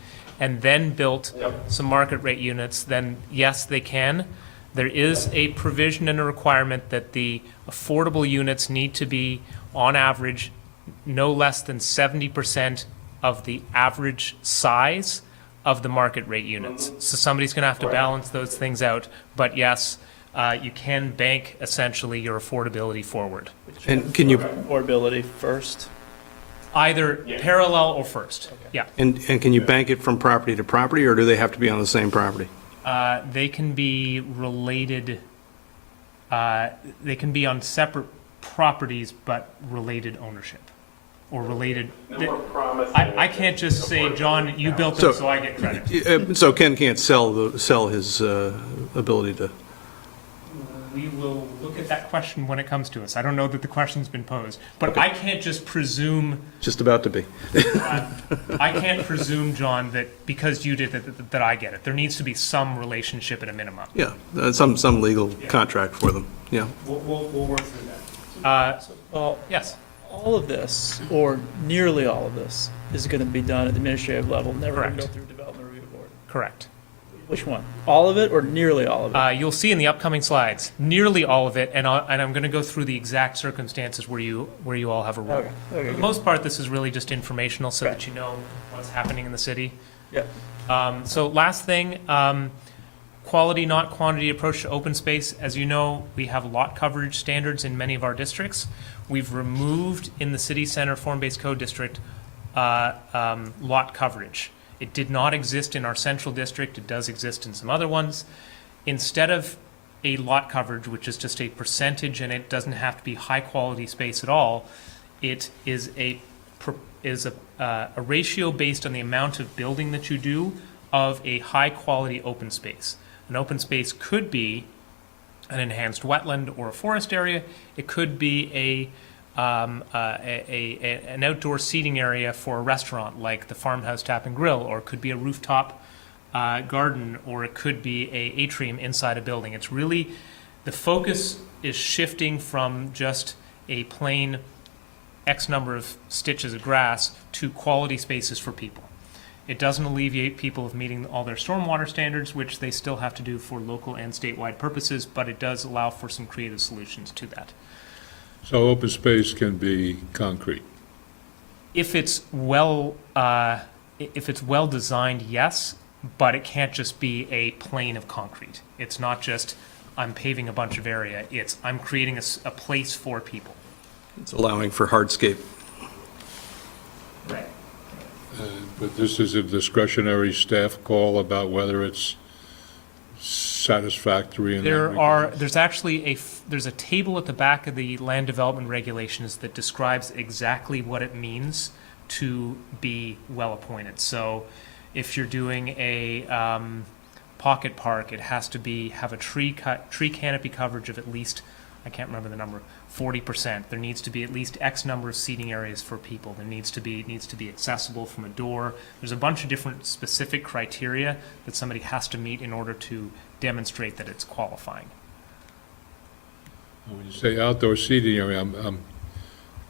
and then built some market rate units, then yes, they can. There is a provision and a requirement that the affordable units need to be, on average, no less than 70% of the average size of the market rate units. So somebody's going to have to balance those things out. But yes, you can bank essentially your affordability forward. and can you, Affordability first. Either parallel or first. Yeah. and can you bank it from property to property, or do they have to be on the same property? They can be related, they can be on separate properties but related ownership or related. I can't just say, John, you built them, so I get credit. So Ken can't sell his ability to, We will look at at that question when it comes to us. I don't know that the question's been posed, but I can't just presume, Just about to be. I can't presume, John, that because you did that I get it. There needs to be some relationship at a minimum. Yeah, some legal contract for them, yeah. We'll work through that. Well, Yes. all of this, or nearly all of this, is going to be done at the administrative level, never going to go Correct. through Development Review Board. Correct. Which one? All of it or nearly all of it? You'll see in the upcoming slides, nearly all of it, and I'm going to go through the exact circumstances where you all have a role. Okay, For okay, the good. most part, this is really just informational so Right. that you know what's happening in the city. Yeah. So last thing, quality, not quantity approach to open space. As you know, we have lot coverage standards in many of our districts. We've removed in the city center form-based code district lot coverage. It did not exist in our central district. It does exist in some other ones. Instead of a lot coverage, which is just a percentage and it doesn't have to be high-quality space at all, it is a ratio based on the amount of building that you do of a high-quality open space. An open space could be an enhanced wetland or a forest area. It could be an outdoor seating area for a restaurant like the Farmhouse Tap and Grill, or it could be a rooftop garden, or it could be a atrium inside a building. It's really, the focus is shifting from just a plain X number of stitches of grass to quality spaces for people. It doesn't alleviate people of meeting all their stormwater standards, which they still have to do for local and statewide purposes, but it does allow for some creative solutions to that. So open space can be concrete. If it's well designed, yes, but it can't just be a plane of concrete. It's not just I'm paving a bunch of area. It's I'm creating a place for people. It's allowing for hardscape. Right. But this is a discretionary staff call about whether it's satisfactory in that regard. There's actually there's a table at the back of the land development regulations that describes exactly what it means to be well appointed. So if you're doing a pocket park, it has to have a tree canopy coverage of at least, I can't remember the number, 40%. There needs to be at least X number of seating areas for people. It needs to be accessible from a door. There's a bunch of different specific criteria that somebody has to meet in order to demonstrate that it's qualifying. When you say outdoor seating area, I'm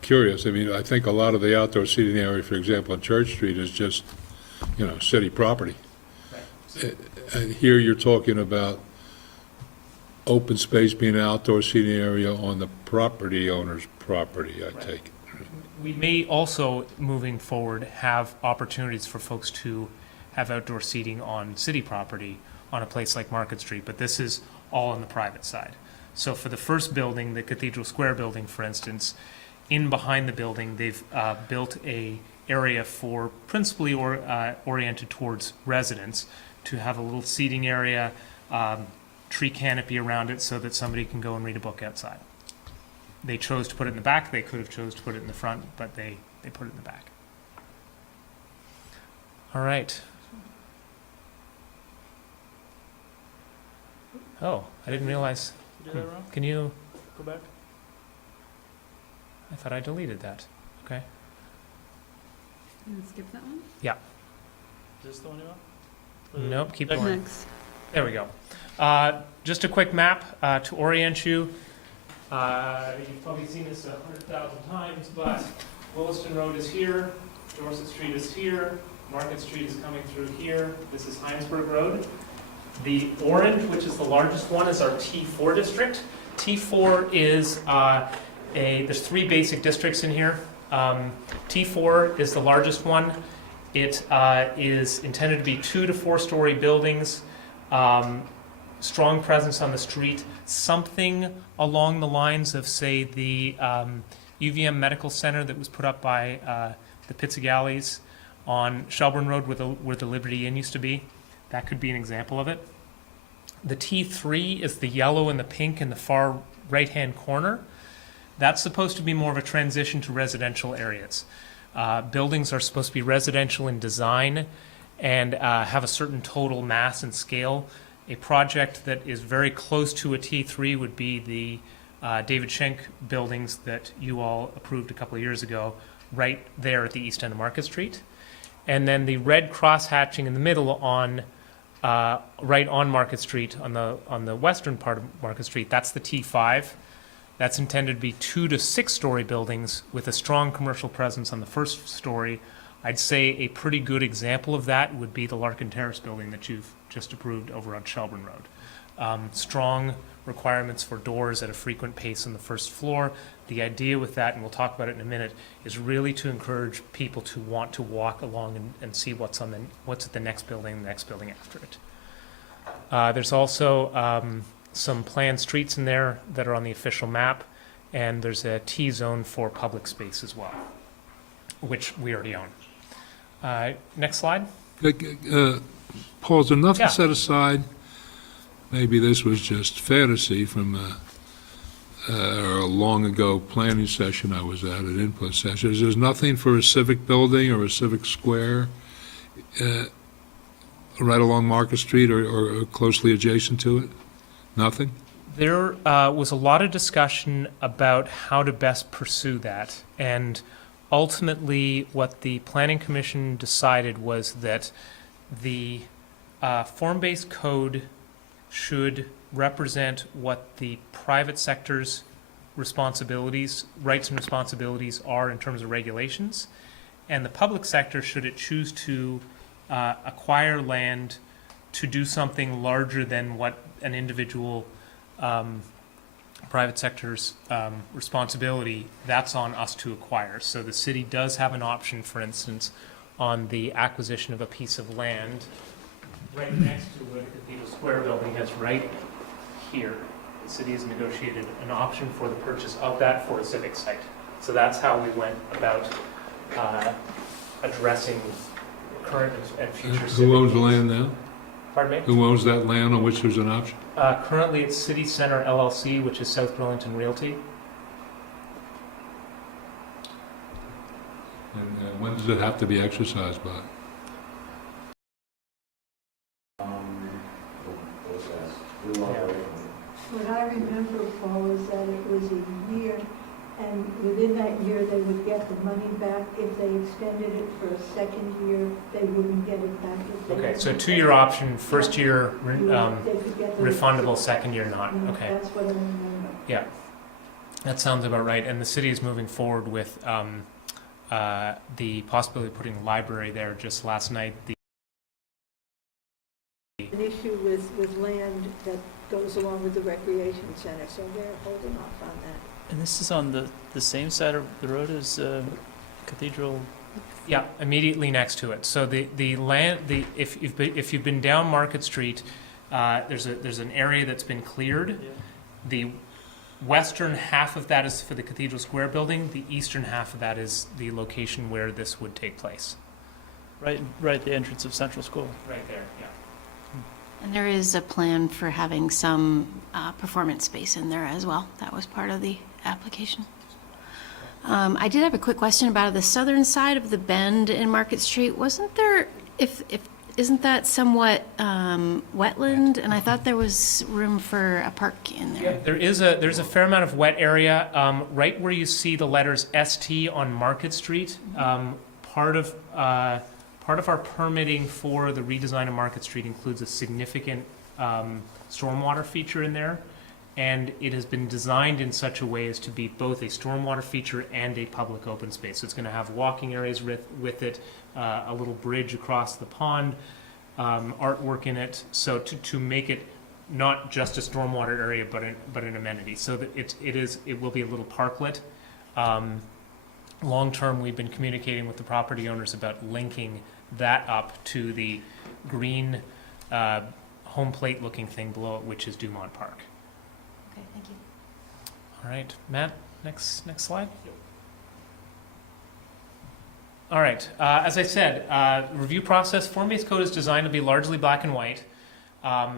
curious. I mean, I think a lot of the outdoor seating area, for example, on Church Street is just, city property. Right. And here you're talking about open space being an outdoor seating area on the property owner's property, I take it. We may also, moving forward, have opportunities for folks to have outdoor seating on city property on a place like Market Street, but this is all on the private side. So for the first building, the Cathedral Square building, for instance, in behind the building, they've built a area for principally oriented towards residents to have a little seating area, tree canopy around it so that somebody can go and read a book outside. They chose to put it in the back. They could have chose to put it in the front, but they put it in the back. All right. Oh, I didn't realize. You did that wrong? Can you? Go back. I thought I deleted that. Okay. Skip that one? Is this the one you want? Nope, keep Next. going. Next. There we go. Just a quick map to orient you. You've probably seen this 100,000 times, but Williston Road is here, Dorset Street is here, Market Street is coming through here. This is Heinsberg Road. The orange, which is the largest one, is our T4 district. T4 is there's three basic districts in here. T4 is the largest one. It is intended to be 2 to 4 story buildings, strong presence on the street, something along the lines of, say, the UVM Medical Center that was put up by the Pizzagallis on Shelburne Road where the Liberty Inn used to be. That could be an example of it. The T3 is the yellow and the pink in the far right-hand corner. That's supposed to be more of a transition to residential areas. Buildings are supposed to be residential in design and have a certain total mass and scale. A project that is very close to a T3 would be the David Schenk buildings that you all approved a couple of years ago, right there at the east end of Market Street. And then the red cross hatching in the middle on, right on Market Street, on the western part of Market Street, that's the T5. That's intended to be 2 to 6 story buildings with a strong commercial presence on the first story. I'd say a pretty good example of that would be the Larkin Terrace building that you've just approved over on Shelburne Road. Strong requirements for doors at a frequent pace on the first floor. The idea with that, and we'll talk about it in a minute, is really to encourage people to want to walk along and see what's at the next building after it. There's also some planned streets in there that are on the official map, and there's a T-zone for public space as well, which we already own. Next slide. Paul, is there nothing Yeah. set aside? Maybe this was just fantasy from a long ago planning session I was at, an input session. Is there nothing for a civic building or a civic square right along Market Street or closely adjacent to it? Nothing? There was a lot of discussion about how to best pursue that, and ultimately what the Planning Commission decided was that the form-based code should represent what the private sector's responsibilities, rights and responsibilities are in terms of regulations, and the public sector, should it choose to acquire land to do something larger than what an individual private sector's responsibility, that's on us to acquire. So the city does have an option, for instance, on the acquisition of a piece of land right next to where the Cathedral Square building is, right here. The city has negotiated an option for the purchase of that for a civic site. So that's how we went about addressing current and future civic Who owns the needs. land now? Pardon me? Who owns that land on which there's an option? Currently, it's City Center LLC, which is South Burlington Realty. And when does it have to be exercised by? What I remember, Paul, is that it was a year, and within that year, they would get the money back. If they extended it for a second year, they wouldn't get it back. If they Okay, so didn't. 2-year option, first year They could get the- refundable, second year not. Yeah, Okay, that's what I remember. yeah, that sounds about right. And the city is moving forward with the possibility of putting a library there. Just last night, An issue with land that goes along with the recreation center, so they're holding off on that. And this is on the same side of the road as Cathedral? yeah, immediately next to it. So the land, if you've been down Market Street, there's an area that's been cleared. The western half of that is for the Cathedral Square building. The eastern half of that is the location where this would take place. Right at the entrance of Central School. Right there, yeah. And there is a plan for having some performance space in there as well. That was part of the application. I did have a quick question about the southern side of the bend in Market Street. Wasn't there, isn't that somewhat wetland? And I thought there was room for a park in there. Yeah, there's a fair amount of wet area, right where you see the letters ST on Market Street. Part of our permitting for the redesign of Market Street includes a significant stormwater feature in there, and it has been designed in such a way as to be both a stormwater feature and a public open space. So it's going to have walking areas with it, a little bridge across the pond, artwork in it, so to make it not just a stormwater area but an amenity. So that it will be a little parklet. Long term, we've been communicating with the property owners about linking that up to the green home plate looking thing below it, which is Dumont Park. Okay, thank you. All right, Matt, next slide. All right, as I said, review process, form-based code is designed to be largely black and white.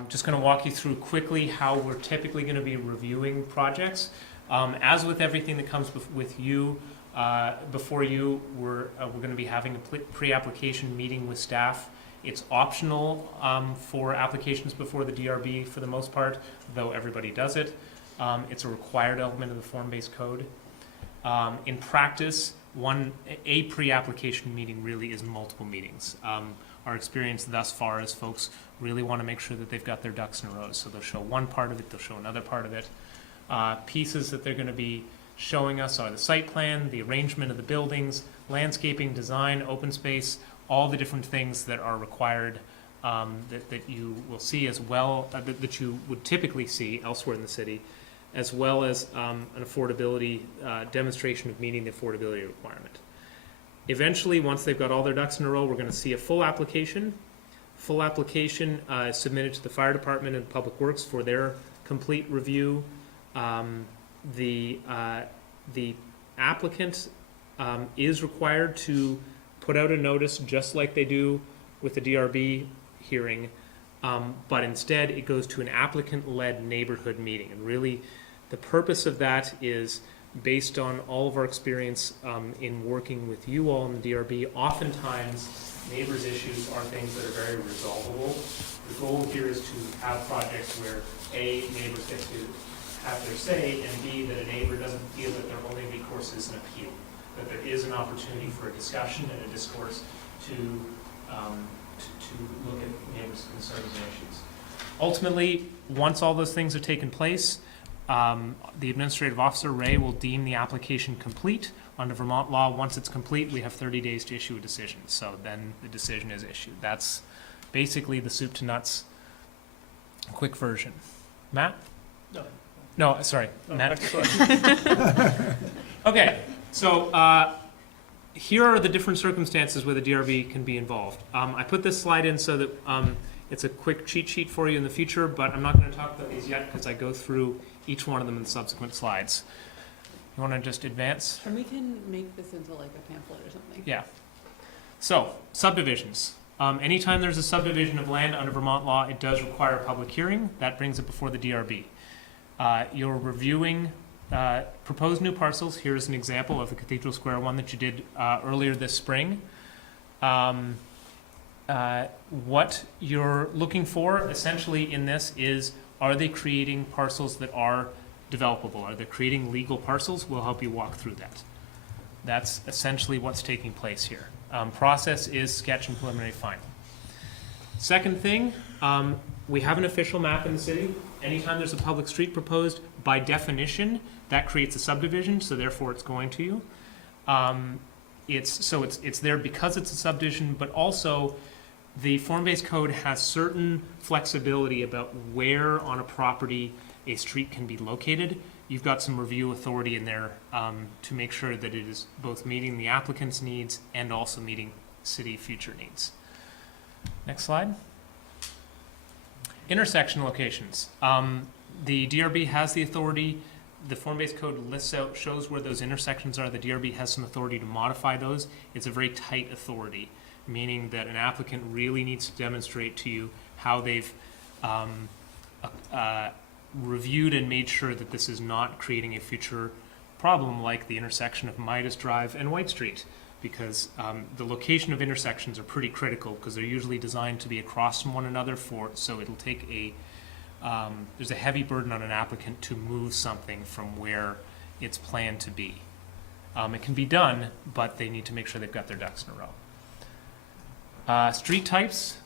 Just going to walk you through quickly how we're typically going to be reviewing projects. As with everything that comes with you, before you, we're going to be having a pre-application meeting with staff. It's optional for applications before the DRB for the most part, though everybody does it. It's a required element of the form-based code. In practice, a pre-application meeting really is multiple meetings. Our experience thus far is folks really want to make sure that they've got their ducks in a row. So they'll show one part of it, they'll show another part of it. Pieces that they're going to be showing us are the site plan, the arrangement of the buildings, landscaping, design, open space, all the different things that are required that you will see as well, that you would typically see elsewhere in the city, as well as an affordability demonstration of meeting the affordability requirement. Eventually, once they've got all their ducks in a row, we're going to see a full application. Full application is submitted to the fire department and public works for their complete review. The applicant is required to put out a notice just like they do with the DRB hearing, but instead it goes to an applicant-led neighborhood meeting. And really, the purpose of that is based on all of our experience in working with you all in the DRB. Oftentimes, neighbors' issues are things that are very resolvable. The goal here is to have projects where A, neighbors get to have their say, and B, that a neighbor doesn't feel that their only recourse is an appeal, that there is an opportunity for a discussion and a discourse to look at neighbors' concerns and issues. Ultimately, once all those things have taken place, the administrative officer, Ray, will deem the application complete. Under Vermont law, once it's complete, we have 30 days to issue a decision. So then the decision is issued. That's basically the soup to nuts quick version. Matt? No, sorry, Matt. Okay, so here are the different circumstances where the DRB can be involved. I put this slide in so that it's a quick cheat sheet for you in the future, but I'm not going to talk about these yet because I go through each one of them in the subsequent slides. You want to just advance? And we can make this into like a pamphlet or something. Yeah. So, subdivisions. Anytime there's a subdivision of land under Vermont law, it does require a public hearing. That brings it before the DRB. You're reviewing proposed new parcels. Here's an example of the Cathedral Square one that you did earlier this spring. What you're looking for essentially in this is, are they creating parcels that are developable? Are they creating legal parcels? We'll help you walk through that. That's essentially what's taking place here. Process is sketch and preliminary final. Second thing, we have an official map in the city. Anytime there's a public street proposed, by definition, that creates a subdivision, so therefore it's going to you. It's there because it's a subdivision, but also the form-based code has certain flexibility about where on a property a street can be located. You've got some review authority in there to make sure that it is both meeting the applicant's needs and also meeting city future needs. Next slide. Intersection locations. The DRB has the authority. The form-based code lists out, shows where those intersections are. The DRB has some authority to modify those. It's a very tight authority, meaning that an applicant really needs to demonstrate to you how they've reviewed and made sure that this is not creating a future problem like the intersection of Midas Drive and White Street, because the location of intersections are pretty critical because they're usually designed to be across from one another, so it'll take there's a heavy burden on an applicant to move something from where it's planned to be. It can be done, but they need to make sure they've got their ducks in a row. Street types.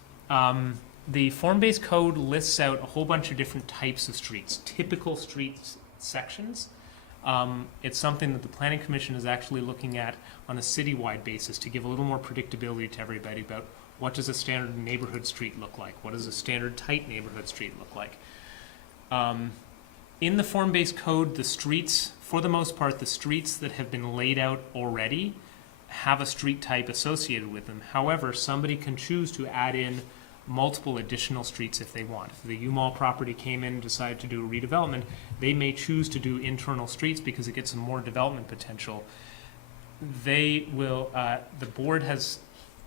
The form-based code lists out a whole bunch of different types of streets, typical street sections. It's something that the Planning Commission is actually looking at on a citywide basis to give a little more predictability to everybody about what does a standard neighborhood street look like, what does a standard tight neighborhood street look like. In the form-based code, the streets, for the most part, the streets that have been laid out already have a street type associated with them. However, somebody can choose to add in multiple additional streets if they want. If the U-Mall property came in and decided to do a redevelopment, they may choose to do internal streets because it gets some more development potential. They will, the board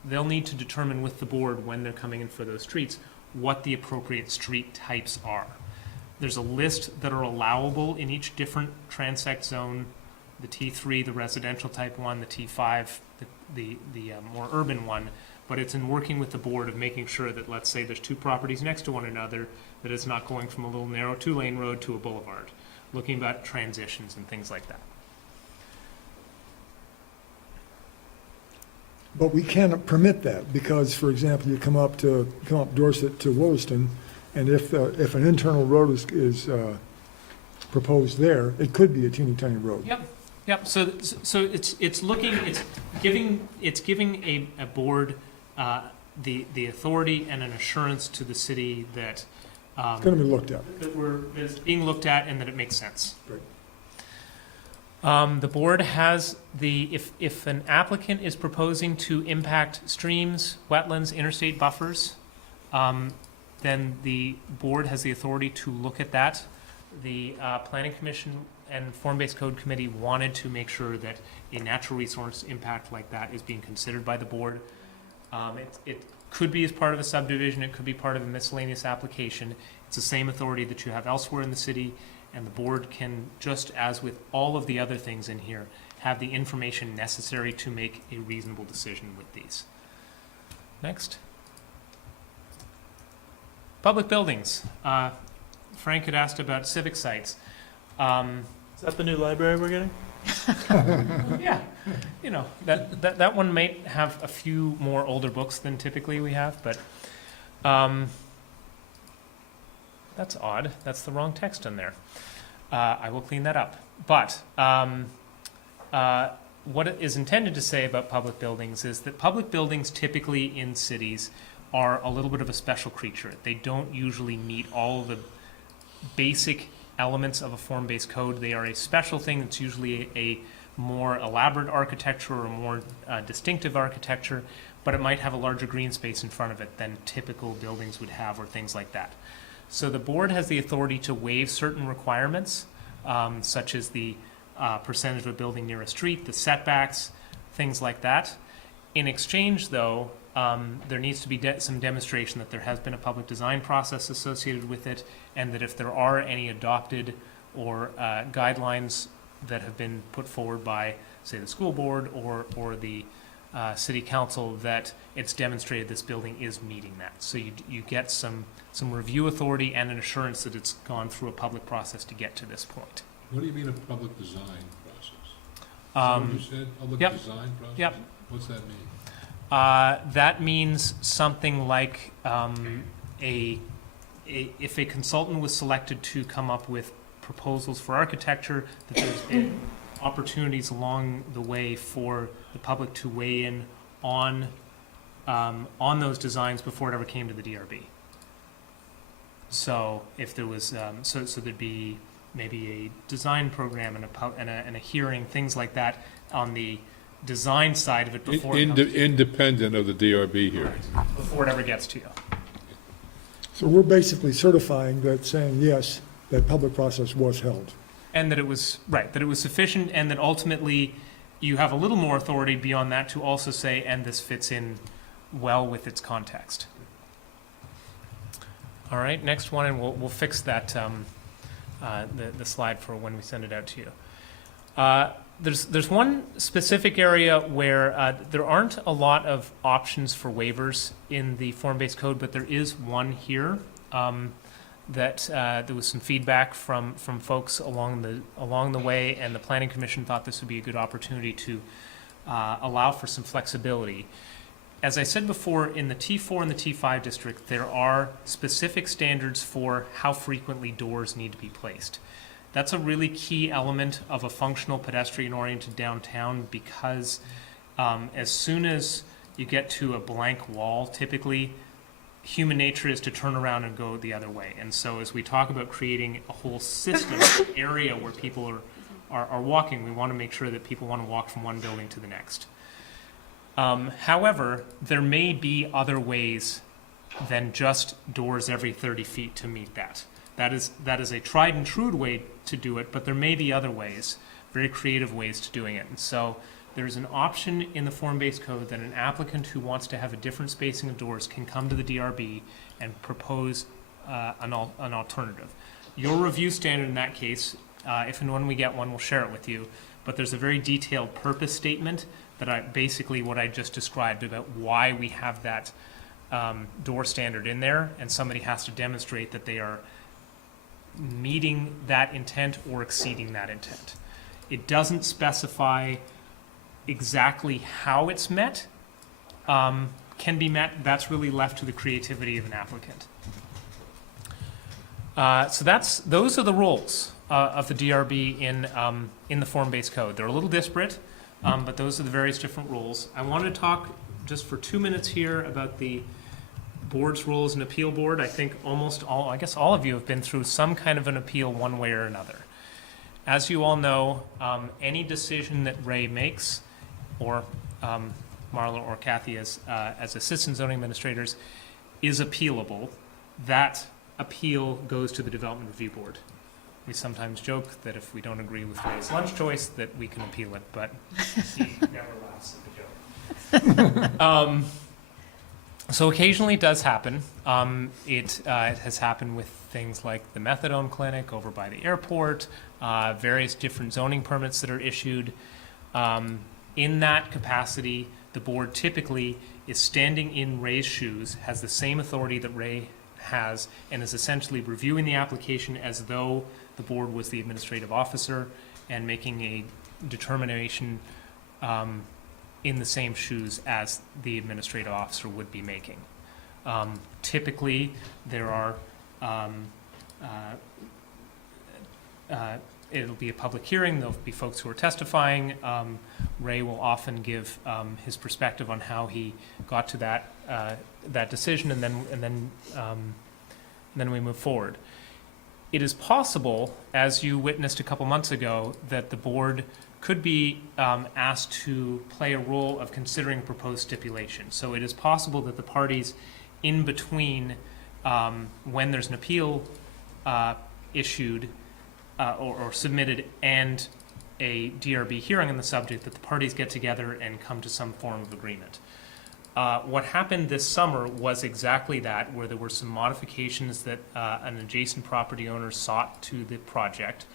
they'll need to determine with the board when they're coming in for those streets what the appropriate street types are. There's a list that are allowable in each different transect zone, the T3, the residential type one, the T5, the more urban one. But it's in working with the board of making sure that, let's say there's two properties next to one another, that it's not going from a little narrow 2-lane road to a boulevard, looking at transitions and things like that. But we cannot permit that because, for example, you come up Dorset to Williston, and if an internal road is proposed there, it could be a teeny tiny road. Yep. So it's giving a board the authority and an assurance to the city that It's going to be looked at. that it's being looked at and that it makes sense. Right. The board has if an applicant is proposing to impact streams, wetlands, interstate buffers, then the board has the authority to look at that. The Planning Commission and Form-Based Code Committee wanted to make sure that a natural resource impact like that is being considered by the board. It could be as part of a subdivision, it could be part of a miscellaneous application. It's the same authority that you have elsewhere in the city, and the board can, just as with all of the other things in here, have the information necessary to make a reasonable decision with these. Next. Public buildings. Frank had asked about civic sites. Is that the new library we're getting? Yeah, you know, that one might have a few more older books than typically we have, but that's odd. That's the wrong text in there. I will clean that up. But what it is intended to say about public buildings is that public buildings typically in cities are a little bit of a special creature. They don't usually meet all the basic elements of a form-based code. They are a special thing. It's usually a more elaborate architecture or a more distinctive architecture, but it might have a larger green space in front of it than typical buildings would have or things like that. So the board has the authority to waive certain requirements, such as the percentage of a building near a street, the setbacks, things like that. In exchange, though, there needs to be some demonstration that there has been a public design process associated with it, and that if there are any adopted or guidelines that have been put forward by, say, the school board or the city council, that it's demonstrated this building is meeting that. So you get some review authority and an assurance that it's gone through a public process to get to this point. What do you mean a public design process? Is that what you said? Public design process? Yep. What's that mean? That means something like if a consultant was selected to come up with proposals for architecture, that there's been opportunities along the way for the public to weigh in on those designs before it ever came to the DRB. So if there was, so there'd be maybe a design program and a hearing, things like that on the design side of it before it comes to you. Independent of the DRB here. Before it ever gets to you. So we're basically certifying that, saying, yes, that public process was held. And that it was, right, that it was sufficient, and that ultimately you have a little more authority beyond that to also say, and this fits in well with its context. All right, next one, and we'll fix that, the slide for when we send it out to you. There's one specific area where there aren't a lot of options for waivers in the form-based code, but there is one here that there was some feedback from folks along the way, and the Planning Commission thought this would be a good opportunity to allow for some flexibility. As I said before, in the T4 and the T5 district, there are specific standards for how frequently doors need to be placed. That's a really key element of a functional pedestrian-oriented downtown, because as soon as you get to a blank wall, typically human nature is to turn around and go the other way. And so as we talk about creating a whole system, area where people are walking, we want to make sure that people want to walk from one building to the next. However, there may be other ways than just doors every 30 feet to meet that. That is a tried and true way to do it, but there may be other ways, very creative ways to doing it. And so there's an option in the form-based code that an applicant who wants to have a different spacing of doors can come to the DRB and propose an alternative. Your review standard in that case, if and when we get one, we'll share it with you, but there's a very detailed purpose statement that basically what I just described about why we have that door standard in there, and somebody has to demonstrate that they are meeting that intent or exceeding that intent. It doesn't specify exactly how it's met, can be met. That's really left to the creativity of an applicant. So those are the roles of the DRB in the form-based code. They're a little disparate, but those are the various different roles. I want to talk just for 2 minutes here about the board's role as an appeal board. I think I guess all of you have been through some kind of an appeal one way or another. As you all know, any decision that Ray makes, or Marla or Kathy as assistant zoning administrators, is appealable. That appeal goes to the Development Review Board. We sometimes joke that if we don't agree with Ray's lunch choice, that we can appeal it, but he never laughs at the joke. So occasionally it does happen. It has happened with things like the methadone clinic over by the airport, various different zoning permits that are issued. In that capacity, the board typically is standing in Ray's shoes, has the same authority that Ray has, and is essentially reviewing the application as though the board was the administrative officer and making a determination in the same shoes as the administrative officer would be making. Typically, there are it'll be a public hearing. There'll be folks who are testifying. Ray will often give his perspective on how he got to that decision, and then we move forward. It is possible, as you witnessed a couple months ago, that the board could be asked to play a role of considering proposed stipulation. So it is possible that the parties in between when there's an appeal issued or submitted and a DRB hearing on the subject, that the parties get together and come to some form of agreement. What happened this summer was exactly that, where there were some modifications that an adjacent property owner sought to the project.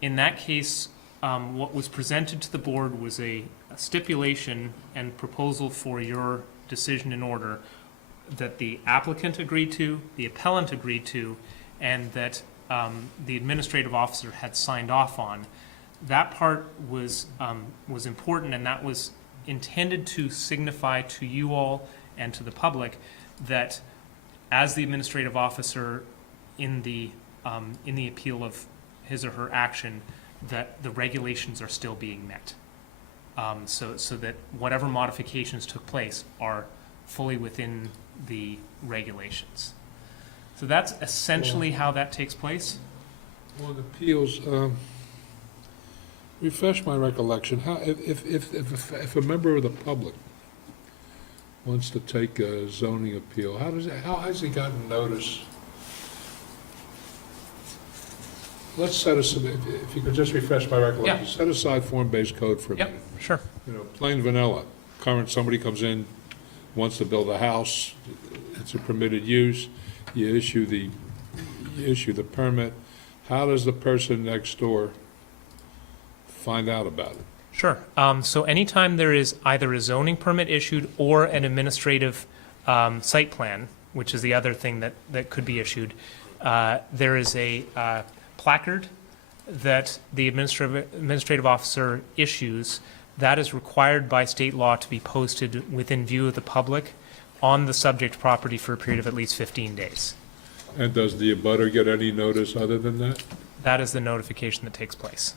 In that case, what was presented to the board was a stipulation and proposal for your decision in order that the applicant agreed to, the appellant agreed to, and that the administrative officer had signed off on. That part was important, and that was intended to signify to you all and to the public that as the administrative officer in the appeal of his or her action, that the regulations are still being met. So that whatever modifications took place are fully within the regulations. So that's essentially how that takes place. On appeals, refresh my recollection, how, if a member of the public wants to take a zoning appeal, how has he gotten notice? Let's set aside, if you could just refresh my recollection, set aside form-based code for a minute. Sure. Plain vanilla, somebody comes in, wants to build a house, it's a permitted use, you issue the permit. How does the person next door find out about it? Sure. So anytime there is either a zoning permit issued or an administrative site plan, which is the other thing that could be issued, there is a placard that the administrative officer issues that is required by state law to be posted within view of the public on the subject property for a period of at least 15 days. And does the abutter get any notice other than that? That is the notification that takes place.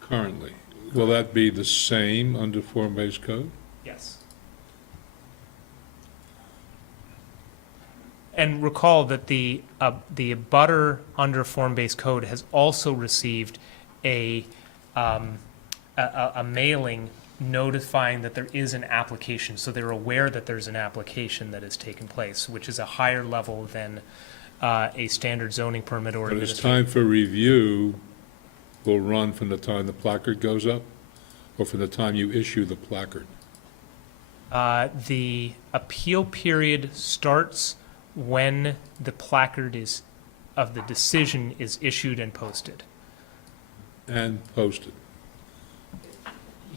Currently. Will that be the same under form-based code? Yes. And recall that the abutter under form-based code has also received a mailing notifying that there is an application, so they're aware that there's an application that has taken place, which is a higher level than a standard zoning permit or But it's time for review will run from the time the placard goes up, or from the time you issue the placard? The appeal period starts when the placard of the decision is issued and posted. And posted.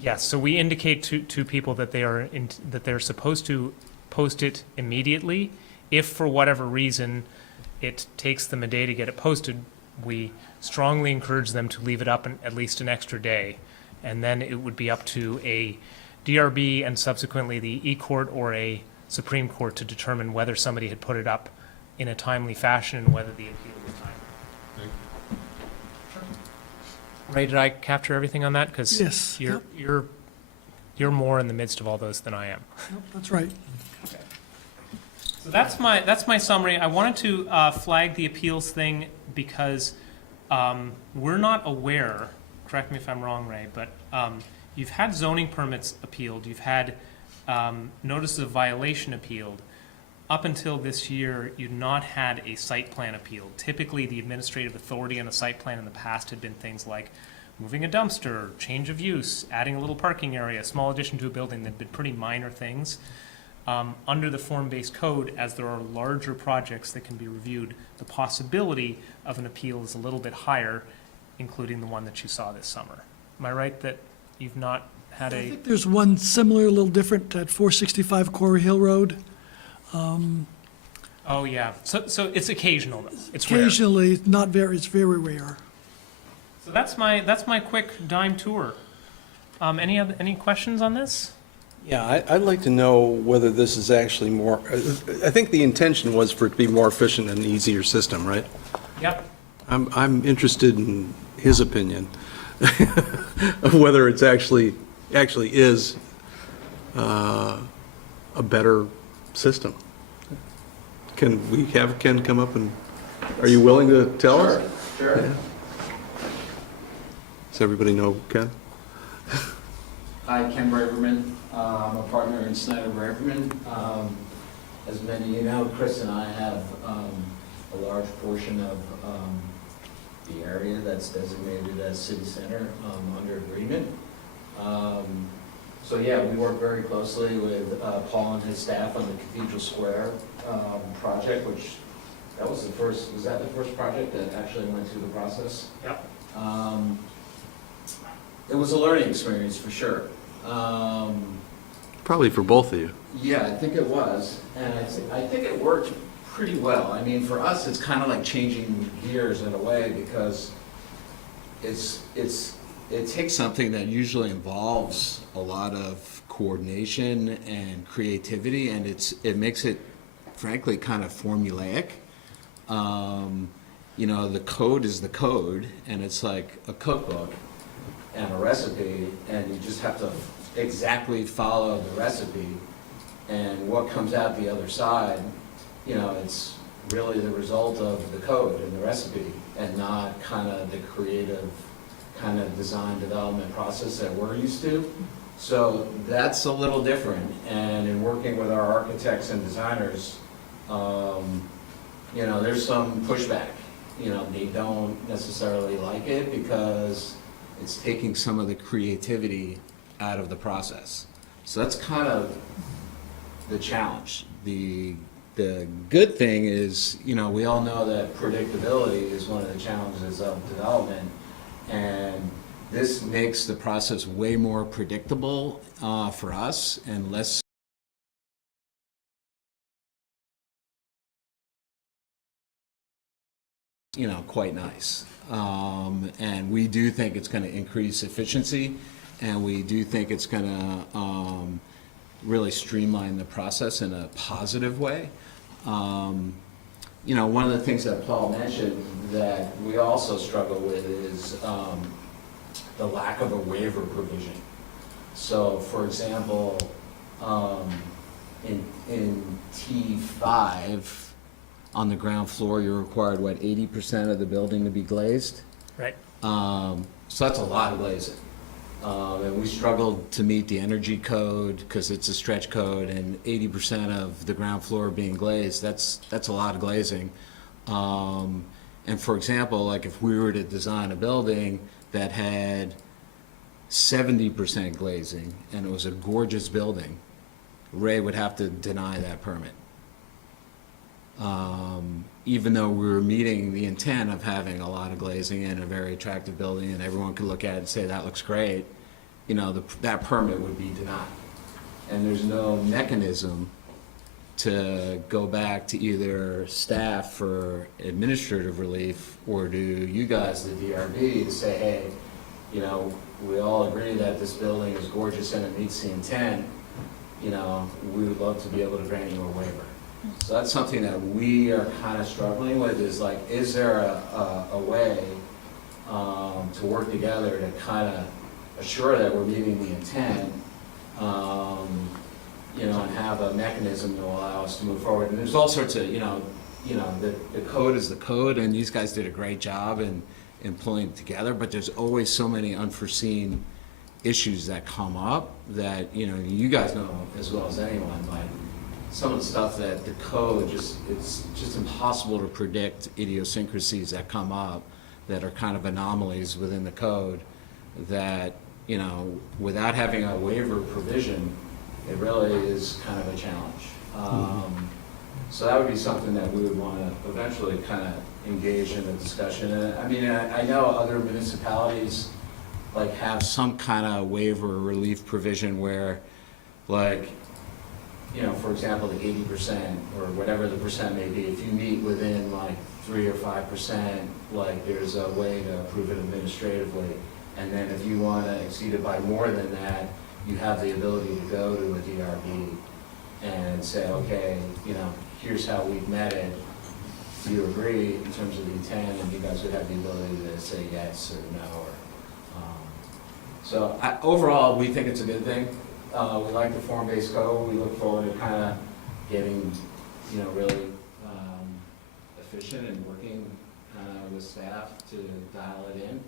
Yes, so we indicate to people that they're supposed to post it immediately. If for whatever reason it takes them a day to get it posted, we strongly encourage them to leave it up at least an extra day. And then it would be up to a DRB and subsequently the E-Court or a Supreme Court to determine whether somebody had put it up in a timely fashion and whether the appeal was timely. Ray, did I capture everything on that? Because Yes, yep. you're more in the midst of all those than I am. Yep, that's right. So that's my summary. I wanted to flag the appeals thing because we're not aware, correct me if I'm wrong, Ray, but you've had zoning permits appealed, you've had notices of violation appealed. Up until this year, you'd not had a site plan appealed. Typically, the administrative authority on a site plan in the past had been things like moving a dumpster, change of use, adding a little parking area, small addition to a building. That had been pretty minor things. Under the form-based code, as there are larger projects that can be reviewed, the possibility of an appeal is a little bit higher, including the one that you saw this summer. Am I right that you've not had I a... think there's one similar, a little different at 465 Quarry Hill Road. Oh, yeah. So it's occasional, though. It's rare. Occasionally, not very, it's very rare. So that's my quick dime tour. Any questions on this? Yeah, I'd like to know whether this is actually more, I think the intention was for it to be more efficient and easier system, right? Yep. I'm interested in his opinion of whether it's actually is a better system. Can we have Ken come up and, are you willing to tell us? Sure. Yeah. Does everybody know Ken? Hi, Ken Braverman. I'm a partner in Snyder Braverman. As many of you know, Chris and I have a large portion of the area that's designated as city center under agreement. So yeah, we work very closely with Paul and his staff on the Cathedral Square project, which was that the first project that actually went through the process? Yep. It was a learning experience for sure. Probably for both of you. Yeah, I think it was, and I think it worked pretty well. I mean, for us, it's kind of like changing gears in a way because it takes something that usually involves a lot of coordination and creativity, and it makes it, frankly, kind of formulaic. You know, the code is the code, and it's like a cookbook and a recipe, and you just have to exactly follow the recipe, and what comes out the other side, you know, it's really the result of the code and the recipe, and not kind of the creative kind of design development process that we're used to. So that's a little different, and in working with our architects and designers, you know, there's some pushback. You know, they don't necessarily like it because it's taking some of the creativity out of the process. So that's kind of the challenge. The good thing is, you know, we all know that predictability is one of the challenges of development, and this makes the process way more predictable for us and less quite nice. And we do think it's going to increase efficiency, and we do think it's going to really streamline the process in a positive way. You know, one of the things that Paul mentioned that we also struggle with is the lack of a waiver provision. So, for example, in T5, on the ground floor, you're required, 80% of the building to be glazed? Right. So that's a lot of glazing. And we struggled to meet the energy code because it's a stretch code, and 80% of the ground floor being glazed, that's a lot of glazing. And for example, like if we were to design a building that had 70% glazing and it was a gorgeous building, Ray would have to deny that permit. Even though we were meeting the intent of having a lot of glazing in a very attractive building and everyone could look at it and say that looks great, you know, that permit would be denied. And there's no mechanism to go back to either staff for administrative relief or to you guys, the DRB, to say, hey, you know, we all agree that this building is gorgeous and it meets the intent, you know, we would love to be able to grant you a waiver. So that's something that we are kind of struggling with, is like, is there a way to work together to kind of assure that we're meeting the intent, you know, and have a mechanism to allow us to move forward. And there's all sorts of, the code is the code, and these guys did a great job in pulling it together, but there's always so many unforeseen issues that come up that, you know, you guys know as well as anyone, like some of the stuff that the code it's just impossible to predict, idiosyncrasies that come up that are kind of anomalies within the code that, you know, without having a waiver provision, it really is kind of a challenge. So that would be something that we would want to eventually kind of engage in a discussion. And I mean, I know other municipalities like have some kind of waiver or relief provision where, like, you know, for example, like 80% or whatever the percent may be, if you meet within like 3 or 5%, like there's a way to approve it administratively. And then if you want to exceed it by more than that, you have the ability to go to a DRB and say, okay, you know, here's how we've met it. Do you agree in terms of the intent? And you guys would have the ability to say yes or no. So overall, we think it's a good thing. We like the form-based code. We look forward to kind of getting, you know, really efficient and working with staff to dial it in.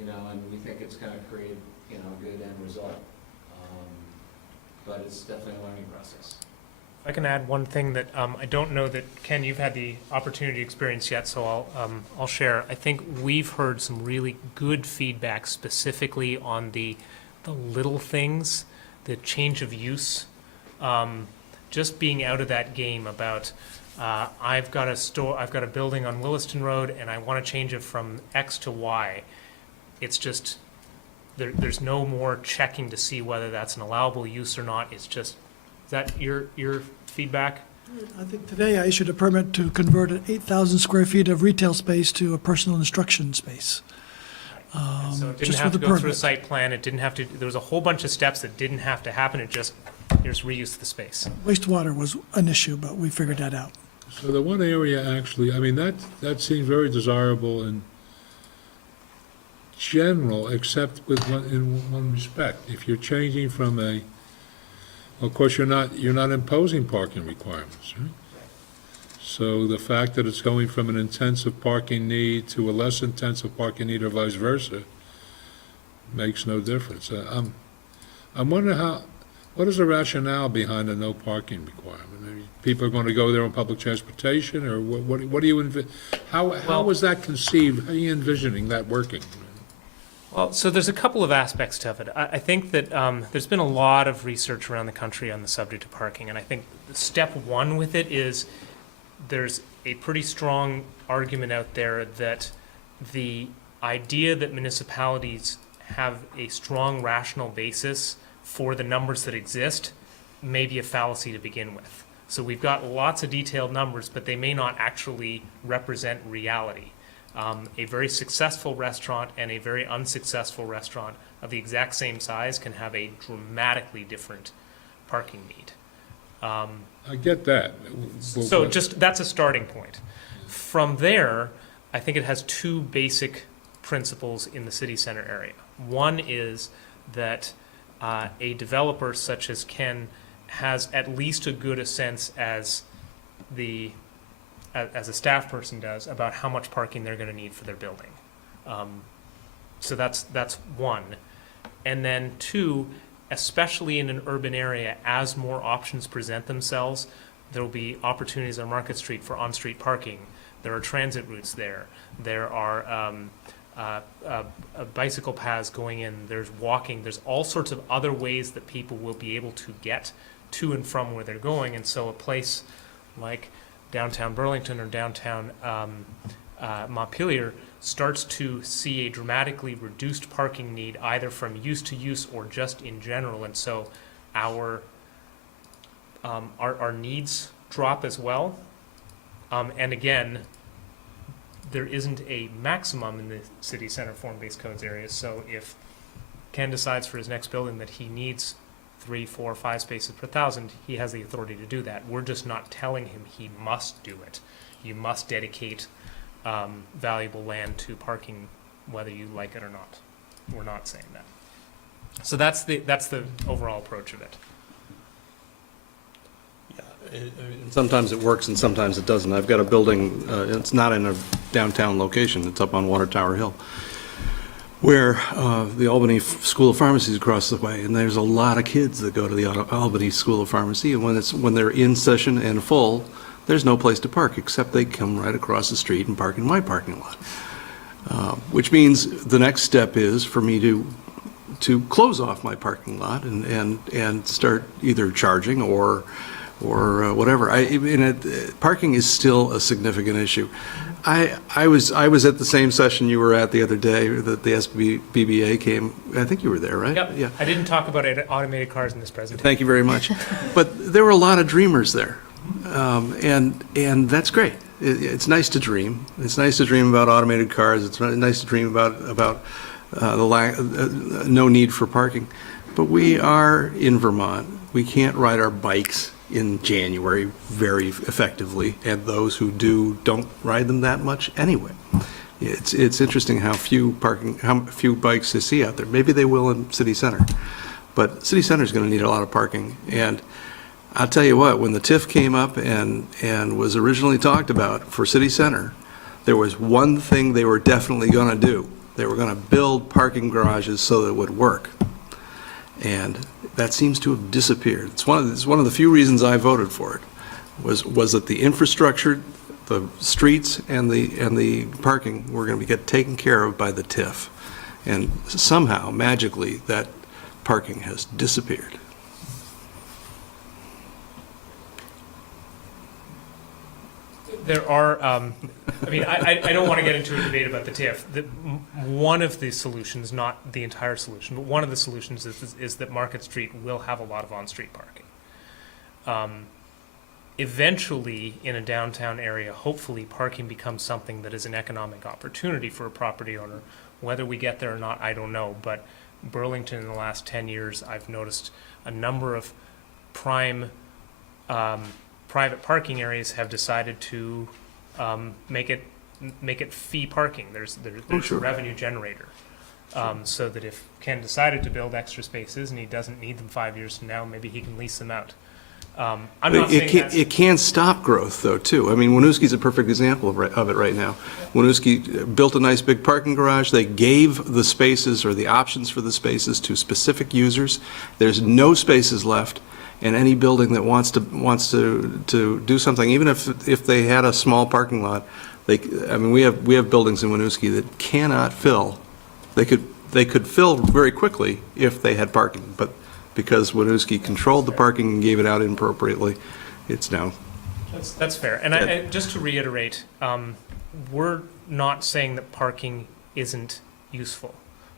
You know, and we think it's going to create, you know, a good end result. But it's definitely a learning process. If I can add one thing that I don't know that, Ken, you've had the opportunity to experience yet, so I'll share. I think we've heard some really good feedback specifically on the little things, the change of use, just being out of that game about I've got a building on Williston Road and I want to change it from X to Y. It's just there's no more checking to see whether that's an allowable use or not. It's just, is that your feedback? I think today I issued a permit to convert an 8,000 square feet of retail space to a personal instruction space. So it didn't just have to with the go through a permit. site plan, it didn't have to, there was a whole bunch of steps that didn't have to happen, it just, here's reuse of the space. Wastewater was an issue, but we figured that out. So the one area actually, I mean, that seems very desirable in general, except in one respect. If you're changing from of course, you're not imposing parking requirements, right? So the fact that it's going from an intensive parking need to a less intensive parking need or vice versa makes no difference. I'm wondering what is the rationale behind the no parking requirement? I mean, people are going to go there on public transportation, or what do you how was that conceived? How are you envisioning that working? Well, so there's a couple of aspects to it. I think that there's been a lot of research around the country on the subject of parking, and I think step one with it is there's a pretty strong argument out there that the idea that municipalities have a strong rational basis for the numbers that exist may be a fallacy to begin with. So we've got lots of detailed numbers, but they may not actually represent reality. A very successful restaurant and a very unsuccessful restaurant of the exact same size can have a dramatically different parking need. I get that. So just, that's a starting point. From there, I think it has two basic principles in the city center area. One is that a developer such as Ken has at least as good a sense as a staff person does about how much parking they're going to need for their building. So that's one. And then two, especially in an urban area, as more options present themselves, there will be opportunities on Market Street for on-street parking. There are transit routes there. There are bicycle paths going in. There's walking. There's all sorts of other ways that people will be able to get to and from where they're going. And so a place like downtown Burlington or downtown Montpelier starts to see a dramatically reduced parking need either from use to use or just in general. And so our our needs drop as well. And again, there isn't a maximum in the city center form-based codes area, so if Ken decides for his next building that he needs 3, 4, 5 spaces per 1,000, he has the authority to do that. We're just not telling him he must do it. You must dedicate valuable land to parking, whether you like it or not. We're not saying that. So that's the overall approach of it. And sometimes it works and sometimes it doesn't. I've got a building, it's not in a downtown location, it's up on Water Tower Hill, where the Albany School of Pharmacy is across the way, and there's a lot of kids that go to the Albany School of Pharmacy, and when they're in session and full, there's no place to park, except they come right across the street and park in my parking lot. Which means the next step is for me to close off my parking lot and start either charging or whatever. Parking is still a significant issue. I was at the same session you were at the other day that the SBBA came. I think you were there, right? Yep. Yeah. I didn't talk about automated cars in this presentation. Thank you very much. But there were a lot of dreamers there, and that's great. It's nice to dream. It's nice to dream about automated cars. It's nice to dream about no need for parking. But we are in Vermont. We can't ride our bikes in January very effectively, and those who do don't ride them that much anyway. It's interesting how few bikes you see out there. Maybe they will in city center, but city center is going to need a lot of parking. And I'll tell you what, when the TIF came up and was originally talked about for city center, there was one thing they were definitely going to do. They were going to build parking garages so that it would work. And that seems to have disappeared. It's one of the few reasons I voted for it, was that the infrastructure, the streets, and the parking were going to get taken care of by the TIF. And somehow, magically, that parking has disappeared. There are, I don't want to get into a debate about the TIF. One of the solutions, not the entire solution, but one of the solutions is that Market Street will have a lot of on-street parking. Eventually, in a downtown area, hopefully parking becomes something that is an economic opportunity for a property owner. Whether we get there or not, I don't know, but Burlington in the last 10 years, I've noticed a number of prime private parking areas have decided to make it fee parking. There's a revenue generator, so that if Ken decided to build extra spaces and he doesn't need them 5 years from now, maybe he can lease them out. I'm not saying it can stop growth, though, too. I mean, Winooski's a perfect example of it right now. Winooski built a nice big parking garage. They gave the spaces or the options for the spaces to specific users. There's no spaces left. And any building that wants to do something, even if they had a small parking lot, we have buildings in Winooski that cannot fill. They could fill very quickly if they had parking, but because Winooski controlled the parking and gave it out inappropriately, it's now. That's fair. And I just to reiterate, we're not saying that parking isn't useful.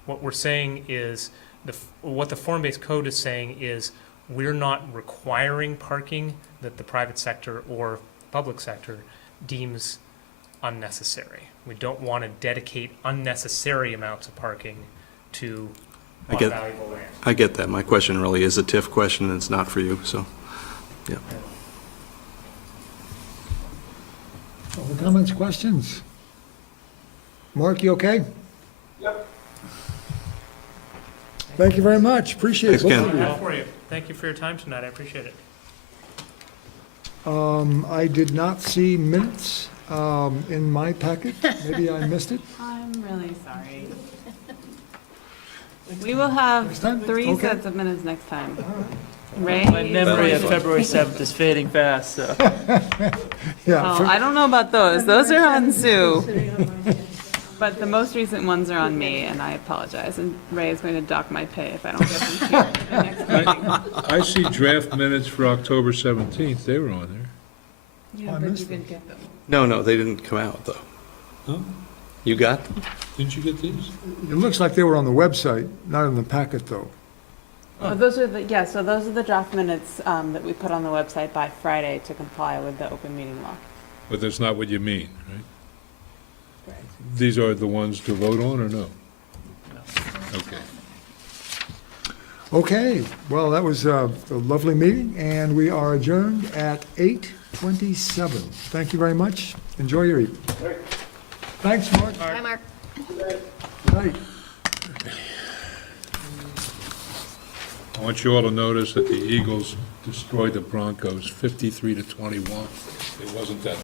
What we're saying is what the form-based code is saying is, we're not requiring parking that the private sector or public sector deems unnecessary. We don't want to dedicate unnecessary amounts of parking to valuable land. I get that. My question really is a TIF question, and it's not for you, so, yeah. Other comments, questions? Mark, you okay? Yep. Thank you very much. Appreciate it. Thanks, Ken. both of you. For you. Thank you for your time tonight. I appreciate it. I did not see minutes in my packet. Maybe I missed it. I'm really sorry. We will have Next time? 3 Okay. sets of minutes next time. Ray? My memory of February 7th is fading fast, so. Yeah. Oh, I don't know about those. Those are on Sue. But the most recent ones are on me, and I apologize. And Ray is going to dock my pay if I don't get them to you at the next meeting. I see draft minutes for October 17th, they were on there. Yeah, I but you missed didn't get them. No, they didn't come out, though. Huh? You got them? Didn't you get these? It looks like they were on the website, not in the packet, though. Those are the, so those are the draft minutes that we put on the website by Friday to comply with the open meeting law. But that's not what you mean, right? These are the ones to vote on, or no? Okay. Okay, well, that was a lovely meeting, and we are adjourned at 8:27. Thank you very much. Enjoy your evening. Thanks, Mark. Bye, Mark. Good night. I want you all to notice that the Eagles destroyed the Broncos 53-21. It wasn't that